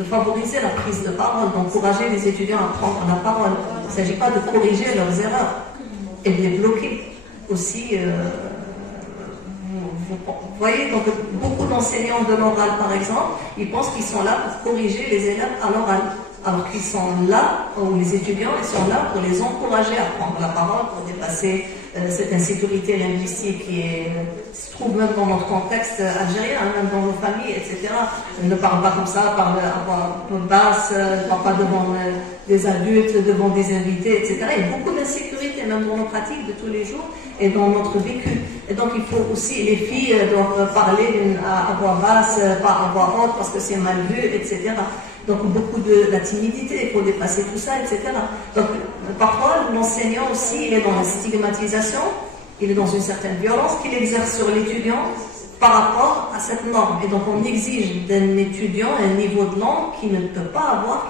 favoriser la prise de parole, d'encourager les étudiants à prendre la parole. Il ne s'agit pas de corriger leurs erreurs et de les bloquer. Aussi, vous voyez, donc beaucoup d'enseignants de l'oral, par exemple, ils pensent qu'ils sont là pour corriger les élèves à l'oral, alors qu'ils sont là, ou les étudiants, ils sont là pour les encourager à prendre la parole, pour dépasser cette insécurité linguistique qui se trouve même dans notre contexte algérien, même dans nos familles, etc. Ils ne parlent pas comme ça, parlent à voix basse, ne parlent pas devant des adultes, devant des invités, etc. Il y a beaucoup d'insécurité, même dans nos pratiques de tous les jours et dans notre vécu. Et donc il faut aussi, les filles doivent parler à voix basse, pas à voix haute parce que c'est mal vu, etc. Donc beaucoup de la timidité, il faut dépasser tout ça, etc. Donc parfois l'enseignant aussi, il est dans la stigmatisation, il est dans une certaine violence qu'il exerce sur l'étudiant par rapport à cette norme. Et donc on exige d'un étudiant un niveau de langue qu'il ne peut pas avoir,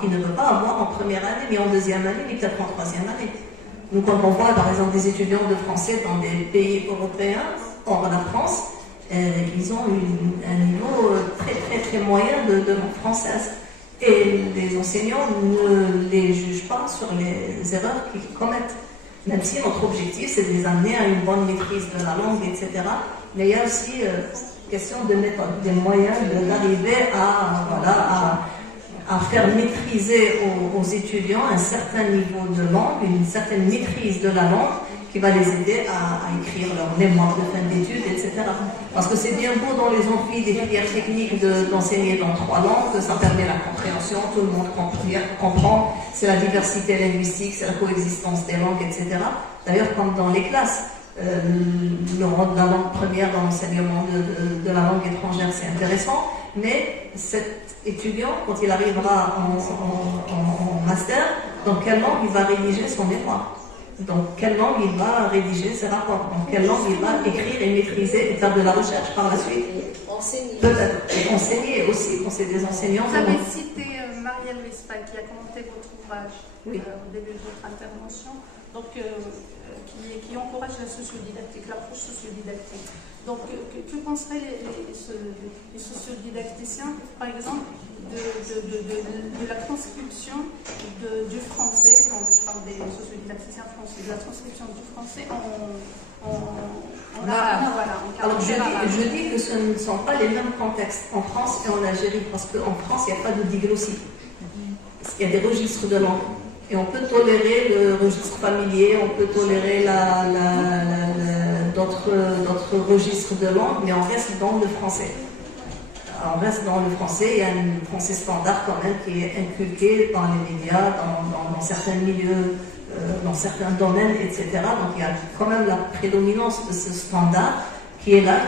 en première année, ni en deuxième année, ni peut-être en troisième année. Donc quand on voit par exemple des étudiants de français dans des pays européens, hors de la France, ils ont un niveau très très très moyen de langue française. Et les enseignants ne les jugent pas sur les erreurs qu'ils commettent. Même si notre objectif, c'est de les amener à une bonne maîtrise de la langue, etc. Mais il y a aussi question de mettre des moyens d'arriver à faire maîtriser aux étudiants un certain niveau de langue, une certaine maîtrise de la langue qui va les aider à écrire leur mémoire de fin d'études, etc. Parce que c'est bien beau dans les amphis des filières techniques d'enseigner dans 3 langues, ça permet la compréhension, tout le monde comprend, c'est la diversité linguistique, c'est la coexistence des langues, etc. D'ailleurs, comme dans les classes, le rôle de la langue première dans l'enseignement de la langue étrangère, c'est intéressant, mais cet étudiant, quand il arrivera en master, dans quelle langue il va rédiger son mémoire? Dans quelle langue il va rédiger ses rapports? Dans quelle langue il va écrire et maîtriser et faire de la recherche par la suite? Enseigner. Peut-être. Et enseigner aussi, quand c'est des enseignants. Vous avez cité Marielle Rispail qui a commenté votre ouvrage au début de votre intervention. donc, qui encourage la sociodidactique, l'approche sociodidactique. Donc, que penseraient les sociodidacticiens, par exemple, de la transcription du français, quand je parle des sociodidacticiens français, de la transcription du français en arabe. Voilà, alors je dis que ce ne sont pas les mêmes contextes en France et en Algérie, parce qu'en France, il n'y a pas de diglossie. Il y a des registres de langue. Et on peut tolérer le registre familier, on peut tolérer d'autres registres de langue, mais on reste dans le français. On reste dans le français, il y a un français standard quand même qui est inculqué par les médias, dans certains milieux, dans certains domaines, etc. Donc il y a quand même la prédominance de ce standard qui est là,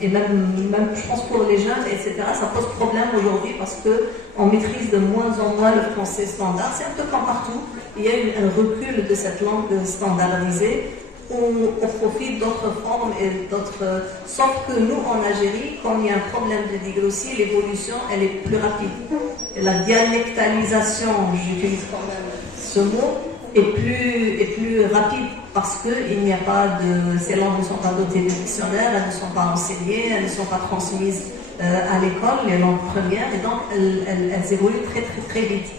et même je pense pour les jeunes, etc., ça pose problème aujourd'hui parce qu'on maîtrise de moins en moins le français standard. C'est un peu comme partout, il y a eu un recul de cette langue standardisée au profit d'autres formes et d'autres. Sauf que nous, en Algérie, quand il y a un problème de diglossie, l'évolution, elle est plus rapide. Et la dialectalisation, j'utilise quand même ce mot, est plus rapide parce que ces langues ne sont pas dotées de dictionnaire, elles ne sont pas enseignées, elles ne sont pas transmises à l'école, les langues premières, et donc elles évoluent très très très vite.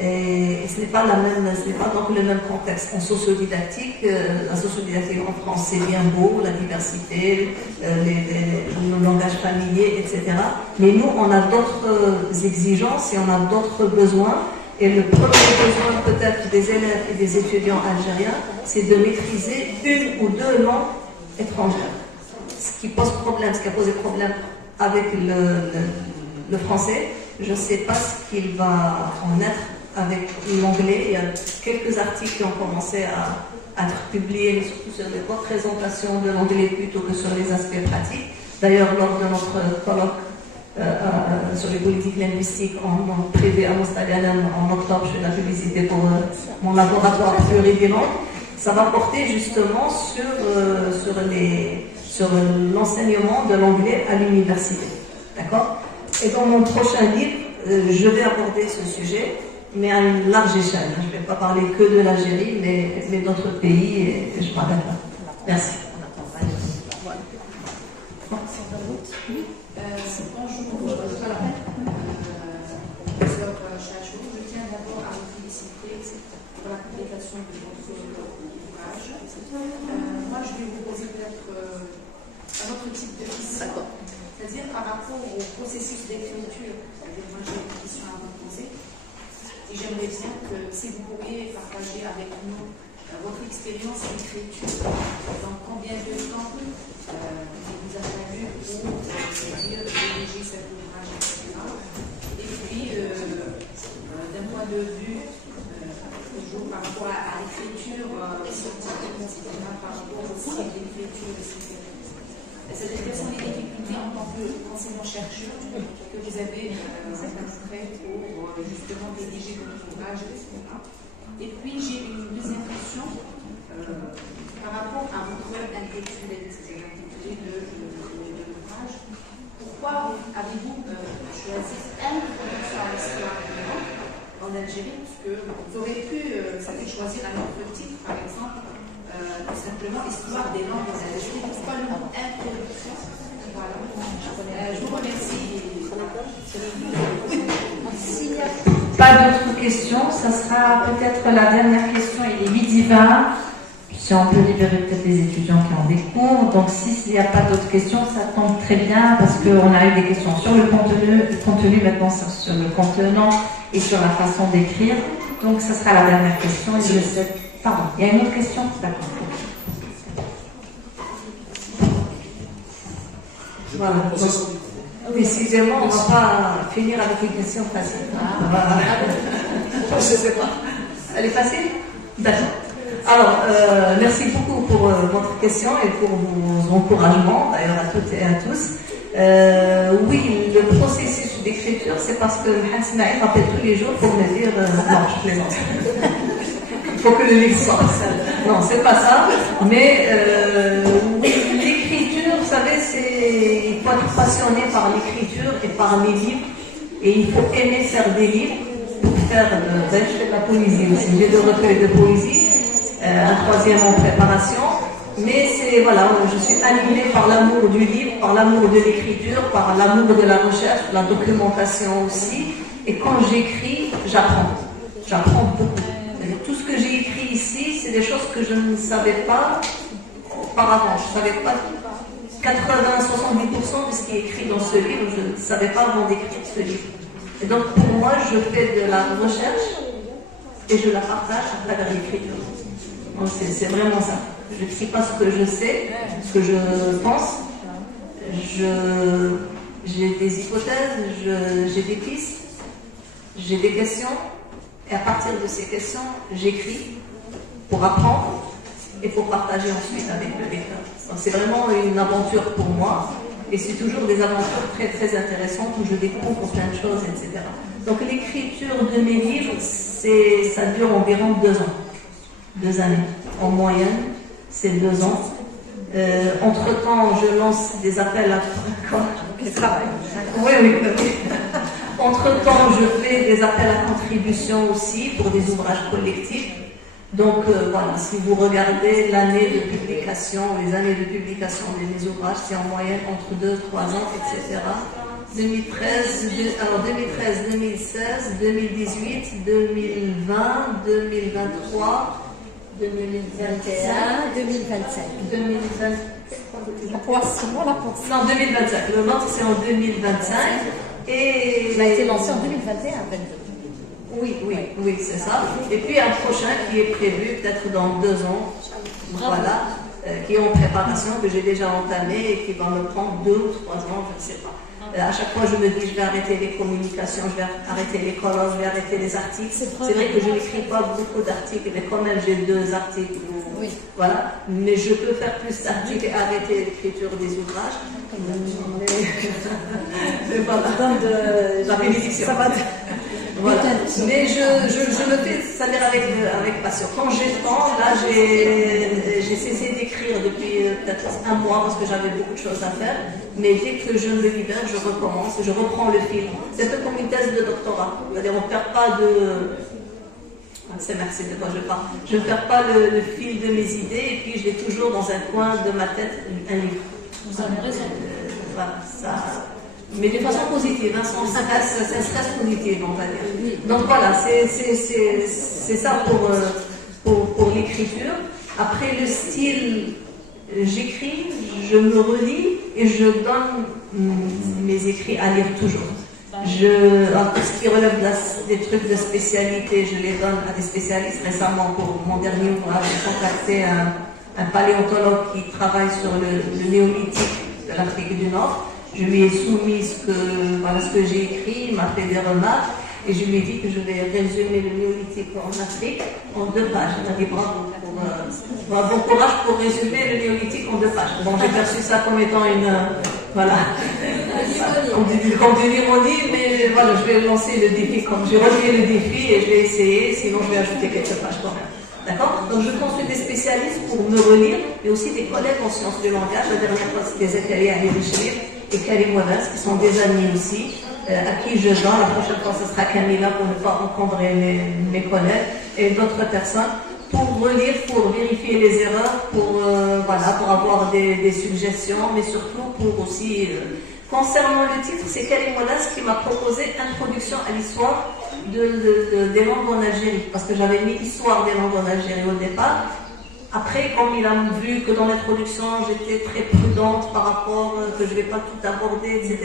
Et ce n'est pas donc le même contexte. En sociodidactique, la sociodidactique en France, c'est bien beau, la diversité, le langage familier, etc. Mais nous, on a d'autres exigences et on a d'autres besoins. Et le premier besoin peut-être des élèves et des étudiants algériens, c'est de maîtriser une ou deux langues étrangères. Ce qui pose problème, ce qui a posé problème avec le français, je ne sais pas ce qu'il va en être avec l'anglais. Il y a quelques articles qui ont commencé à être publiés, mais surtout sur des représentations de l'anglais plutôt que sur les aspects pratiques. D'ailleurs, lors de notre colloque sur les politiques linguistiques en privé à Mostaganem en octobre, je fais de la publicité pour mon laboratoire pluribilingue. Ça va porter justement sur l'enseignement de l'anglais à l'université. D'accord? Et dans mon prochain livre, je vais aborder ce sujet, mais à une large échelle. Je ne vais pas parler que de l'Algérie, mais d'autres pays, et je m'arrête là. Merci. Bonjour, professeur Chachou. Je tiens d'abord à vous féliciter pour la publication de votre ouvrage. Moi, je vais vous poser peut-être un autre type de question, c'est-à-dire par rapport au processus d'écriture. Moi, j'ai une question à vous poser. Et j'aimerais bien que si vous pourriez partager avec nous votre expérience d'écriture. Donc, combien de temps vous a fallu pour rédiger cet ouvrage, etc. Et puis, d'un point de vue, toujours par rapport à l'écriture scientifique, etc., par rapport au style d'écriture, etc. C'est-à-dire, quelles sont les difficultés en tant qu'enseignant-chercheur que vous avez rencontrées pour justement rédiger votre ouvrage, etc. Et puis, j'ai une deuxième question par rapport à votre intitulé, c'est-à-dire l'intitulé de l'ouvrage. Pourquoi avez-vous choisi introduction à l'histoire en Algérie? Parce que vous auriez pu choisir un autre titre, par exemple, tout simplement Histoire des langues en Algérie. Pourquoi le mot introduction? Voilà. Je vous remercie. S'il n'y a pas d'autres questions, ça sera peut-être la dernière question. Il est 12h20. Si on peut libérer peut-être les étudiants qui ont des cours. Donc s'il n'y a pas d'autres questions, ça tombe très bien parce qu'on a eu des questions sur le contenu maintenant sur le contenant et sur la façon d'écrire. Donc ça sera la dernière question. Pardon, il y a une autre question? D'accord. Voilà. Décidément, on ne va pas finir avec une question facile. Je ne sais pas. Elle est facile? D'accord. Alors, merci beaucoup pour votre question et pour vos encouragements, d'ailleurs à toutes et à tous. Oui, le processus d'écriture, c'est parce que Hasnaï m'appelle tous les jours pour me dire non, je plaisante. Il faut que le livre sorte. Non, c'est pas ça. Mais oui, l'écriture, vous savez, il faut être passionné par l'écriture et par les livres. Et il faut aimer faire des livres pour faire je fais de la poésie aussi. J'ai 2 recueils de poésie. un troisième en préparation. Mais c'est, voilà, je suis animée par l'amour du livre, par l'amour de l'écriture, par l'amour de la recherche, de la documentation aussi. Et quand j'écris, j'apprends. J'apprends beaucoup. Et tout ce que j'ai écrit ici, c'est des choses que je ne savais pas auparavant. Je ne savais pas 80-70% de ce qui est écrit dans ce livre, je ne savais pas avant d'écrire ce livre. Et donc pour moi, je fais de la recherche et je la partage à travers l'écriture. Donc c'est vraiment ça. Je n'écris pas ce que je sais, ce que je pense. J'ai des hypothèses, j'ai des pistes, j'ai des questions. Et à partir de ces questions, j'écris pour apprendre et pour partager ensuite avec le lecteur. C'est vraiment une aventure pour moi. Et c'est toujours des aventures très très intéressantes où je découvre plein de choses, etc. Donc l'écriture de mes livres, ça dure environ 2 ans. 2 années. En moyenne, c'est 2 ans. Entre-temps, je lance des appels à travail. Oui. Entre-temps, je fais des appels à contribution aussi pour des ouvrages collectifs. Donc voilà, si vous regardez l'année de publication, les années de publication de mes ouvrages, c'est en moyenne entre 2, 3 ans, etc. 2013, 2016, 2018, 2020, 2023, 2021, 2025. 2025. Non, 2025. Le nôtre, c'est en 2025. Et il a été lancé en 2021, 22. Oui, c'est ça. Et puis un prochain qui est prévu peut-être dans 2 ans, voilà, qui est en préparation, que j'ai déjà entamé et qui va me prendre 2 ou 3 ans, je ne sais pas. À chaque fois, je me dis, je vais arrêter les communications, je vais arrêter les colloques, je vais arrêter les articles. C'est vrai que je n'écris pas beaucoup d'articles, mais quand même, j'ai 2 articles. Voilà. Mais je peux faire plus d'articles et arrêter l'écriture des ouvrages. Mais voilà. La bénédiction. Voilà. Mais je le fais, c'est-à-dire avec passion. Quand j'ai le temps, là, j'ai cessé d'écrire depuis peut-être 1 mois parce que j'avais beaucoup de choses à faire. Mais dès que je me libère, je recommence, je reprends le fil. C'est un peu comme une thèse de doctorat. C'est-à-dire, on ne perd pas de... Merci de quoi je parle. Je ne perds pas le fil de mes idées et puis j'ai toujours dans un coin de ma tête un livre. Vous avez raison. Voilà, ça... Mais de façon positive, hein, sans stress, c'est un stress positif, on va dire. Donc voilà, c'est ça pour l'écriture. Après le style, j'écris, je me relis et je donne mes écrits à lire toujours. Tout ce qui relève des trucs de spécialité, je les donne à des spécialistes. Récemment, pour mon dernier ouvrage, j'ai contacté un paléontologue qui travaille sur le néolithique de l'Afrique du Nord. Je lui ai soumis ce que j'ai écrit, il m'a fait des remarques et je lui ai dit que je vais résumer le néolithique en Afrique en 2 pages. Il m'a dit bravo, bon courage pour résumer le néolithique en 2 pages. Bon, j'ai perçu ça comme étant comme de l'ironie, mais voilà, je vais lancer le défi, comme j'ai relevé le défi et je vais essayer, sinon je vais ajouter quelques pages quand même. D'accord? Donc je consulte des spécialistes pour me relire, mais aussi des collègues en sciences du langage. La dernière fois, c'était Zakaria Richelieu et Karim Ouadas, qui sont des amis aussi, à qui je donne. La prochaine fois, ce sera Camilla pour ne pas encombrer mes collègues et d'autres personnes pour relire, pour vérifier les erreurs, pour avoir des suggestions, mais surtout pour aussi... Concernant le titre, c'est Karim Ouadas qui m'a proposé Introduction à l'histoire des langues en Algérie, parce que j'avais mis Histoire des langues en Algérie au départ. Après, comme il a vu que dans l'introduction, j'étais très prudente par rapport que je ne vais pas tout aborder, etc.,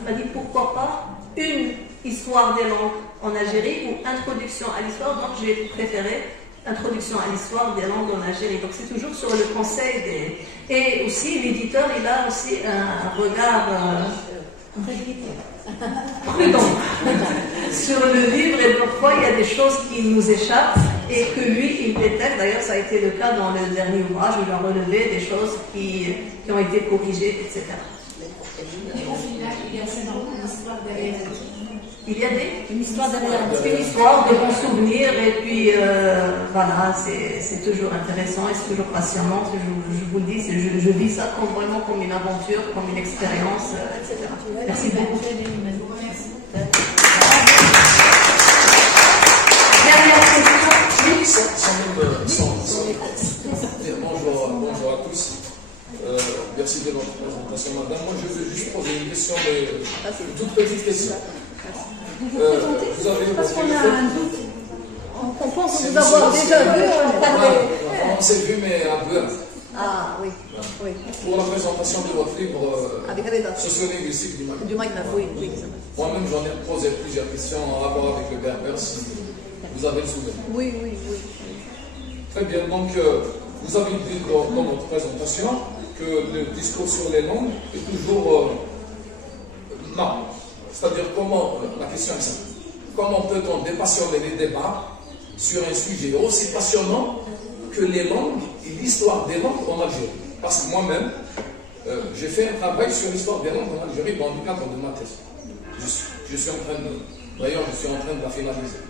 il m'a dit pourquoi pas une histoire des langues en Algérie ou introduction à l'histoire, donc j'ai préféré Introduction à l'histoire des langues en Algérie. Donc c'est toujours sur le conseil des... Et aussi, l'éditeur, il a aussi un regard prudent sur le livre et parfois il y a des choses qui nous échappent et que lui, il détecte. D'ailleurs, ça a été le cas dans le dernier ouvrage où il a relevé des choses qui ont été corrigées, etc. Il y a une histoire derrière, une histoire de bons souvenirs et puis voilà, c'est toujours intéressant et c'est toujours passionnant. Je vous le dis, je vis ça vraiment comme une aventure, comme une expérience, etc. Merci beaucoup. Dernière question. Merci de votre présentation, madame. Moi, je veux juste poser une question, une toute petite question. Vous avez parce qu'on a un doute. On pense vous avoir déjà vu. On s'est vu, mais un peu. Ah oui. Oui. Pour la présentation de votre livre sociolinguistique du Maghreb. Oui. Moi-même, j'en ai posé plusieurs questions en rapport avec le berbère, si vous avez le souvenir. Oui. Très bien. Donc, vous avez dit dans votre présentation que le discours sur les langues est toujours non. C'est-à-dire la question est simple. Comment peut-on dépassionner les débats sur un sujet aussi passionnant que les langues et l'histoire des langues en Algérie? Parce que moi-même, j'ai fait un travail sur l'histoire des langues en Algérie dans le cadre de ma thèse. Je suis en train de la finaliser.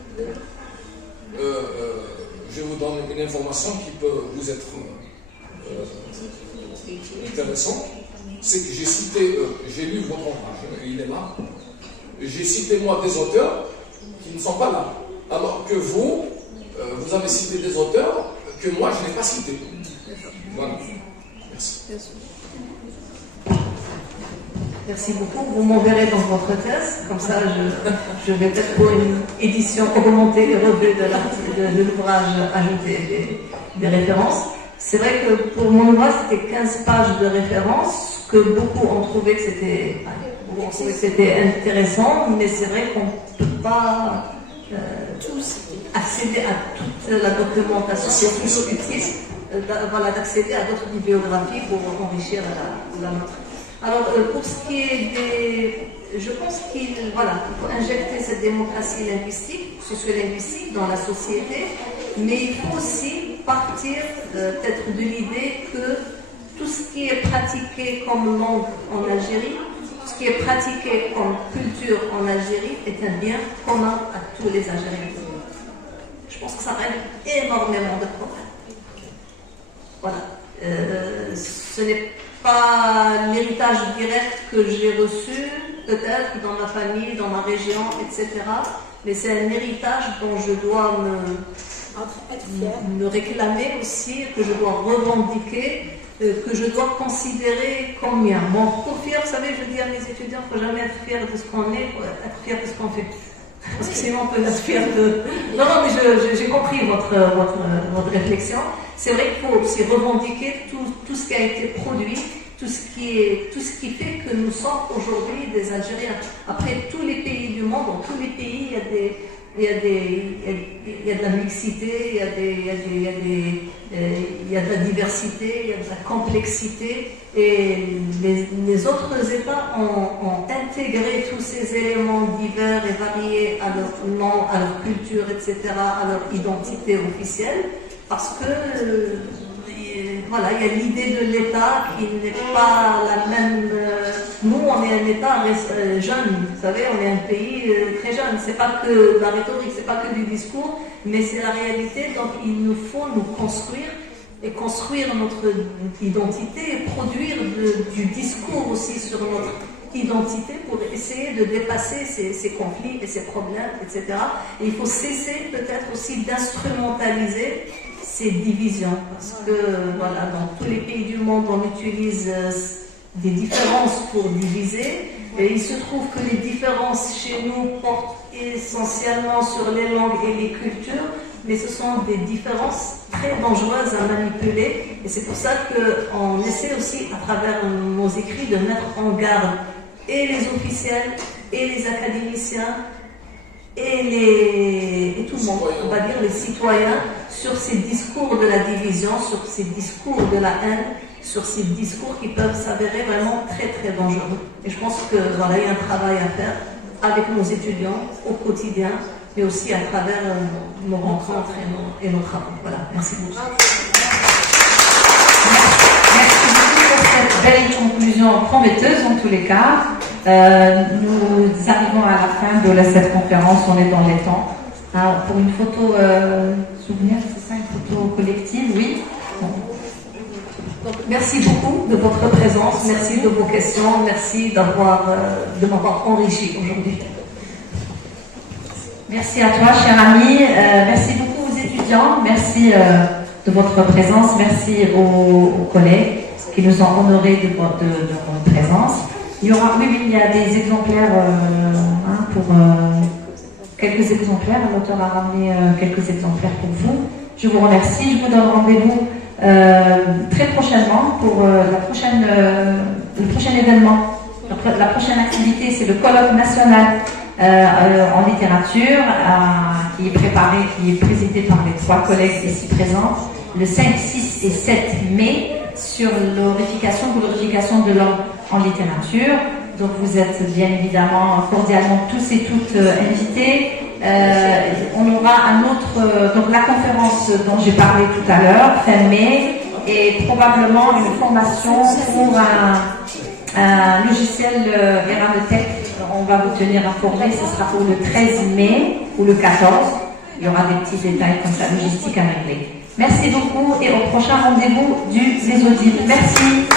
Je vous donne une information qui peut vous être intéressante. C'est que j'ai lu votre ouvrage, il est là. J'ai cité moi des auteurs qui ne sont pas là. Alors que vous avez cité des auteurs que moi je n'ai pas cités. Voilà. Merci. Merci beaucoup. Vous m'enverrez dans votre thèse. Comme ça, je vais peut-être pour une édition augmentée et revue de l'ouvrage ajouter des références. C'est vrai que pour mon ouvrage, c'était 15 pages de références, que beaucoup ont trouvé que c'était intéressant, mais c'est vrai qu'on ne peut pas accéder à toute la documentation. C'est toujours utile d'accéder à d'autres bibliographies pour enrichir la nôtre. Alors, pour ce qui est je pense qu'il faut injecter cette démocratie linguistique, sociolinguistique dans la société, mais il faut aussi partir peut-être de l'idée que tout ce qui est pratiqué comme langue en Algérie, tout ce qui est pratiqué comme culture en Algérie est un bien commun à tous les Algériens. Je pense que ça règle énormément de problèmes. Voilà. Ce n'est pas l'héritage direct que j'ai reçu, peut-être dans ma famille, dans ma région, etc. Mais c'est un héritage dont je dois me réclamer aussi, que je dois revendiquer, que je dois considérer comme mien. Bon, pour fier, vous savez, je dis à mes étudiants, il ne faut jamais être fier de ce qu'on est, il faut être fier de ce qu'on fait. Parce que sinon, on peut être fier de... Non, mais j'ai compris votre réflexion. C'est vrai qu'il faut aussi revendiquer tout ce qui a été produit, tout ce qui fait que nous sommes aujourd'hui des Algériens. Après, tous les pays du monde, dans tous les pays, il y a de la mixité, il y a de la diversité, il y a de la complexité, et les autres États ont intégré tous ces éléments divers et variés à leur nom, à leur culture, etc., à leur identité officielle, parce que il y a l'idée de l'État qui n'est pas la même. Nous, on est un État jeune, vous savez, on est un pays très jeune. C'est pas que la rhétorique, c'est pas que du discours, mais c'est la réalité. Donc, il nous faut nous construire notre identité et produire du discours aussi sur notre identité pour essayer de dépasser ces conflits et ces problèmes, etc. Et il faut cesser peut-être aussi d'instrumentaliser ces divisions, parce que dans tous les pays du monde, on utilise des différences pour diviser, et il se trouve que les différences chez nous portent essentiellement sur les langues et les cultures, mais ce sont des différences très dangereuses à manipuler, et c'est pour ça qu'on essaie aussi, à travers nos écrits, de mettre en garde et les officiels, et les académiciens, et tout le monde, on va dire les citoyens, sur ces discours de la division, sur ces discours de la haine, sur ces discours qui peuvent s'avérer vraiment très très dangereux. Et je pense qu'il y a un travail à faire avec nos étudiants au quotidien, mais aussi à travers nos rencontres et nos travaux. Voilà, merci beaucoup. Merci beaucoup pour cette belle conclusion prometteuse en tous les cas. Nous arrivons à la fin de cette conférence, on est dans les temps. Pour une photo souvenir, c'est ça, une photo collective, oui. Donc, merci beaucoup de votre présence, merci de vos questions, merci de m'avoir enrichi aujourd'hui. Merci à toi, cher ami. Merci beaucoup aux étudiants. Merci de votre présence. Merci aux collègues qui nous ont honorés de votre présence. Il y aura, il y a des exemplaires pour quelques exemplaires. L'auteur a ramené quelques exemplaires pour vous. Je vous remercie. Je vous donne rendez-vous très prochainement pour le prochain événement. La prochaine activité, c'est le colloque national en littérature qui est préparé, qui est présidé par les 3 collègues ici présents, le 5, 6 et 7 mai, sur glorification de l'homme en littérature. Donc vous êtes bien évidemment cordialement tous et toutes invités. On aura un autre, donc la conférence dont j'ai parlé tout à l'heure, fin mai, et probablement une formation pour un logiciel Veranotech. On va vous tenir informés, ce sera pour le 13 mai ou le 14. Il y aura des petits détails comme ça, logistique à régler. Merci beaucoup et au prochain rendez-vous du Les Audibles. Merci.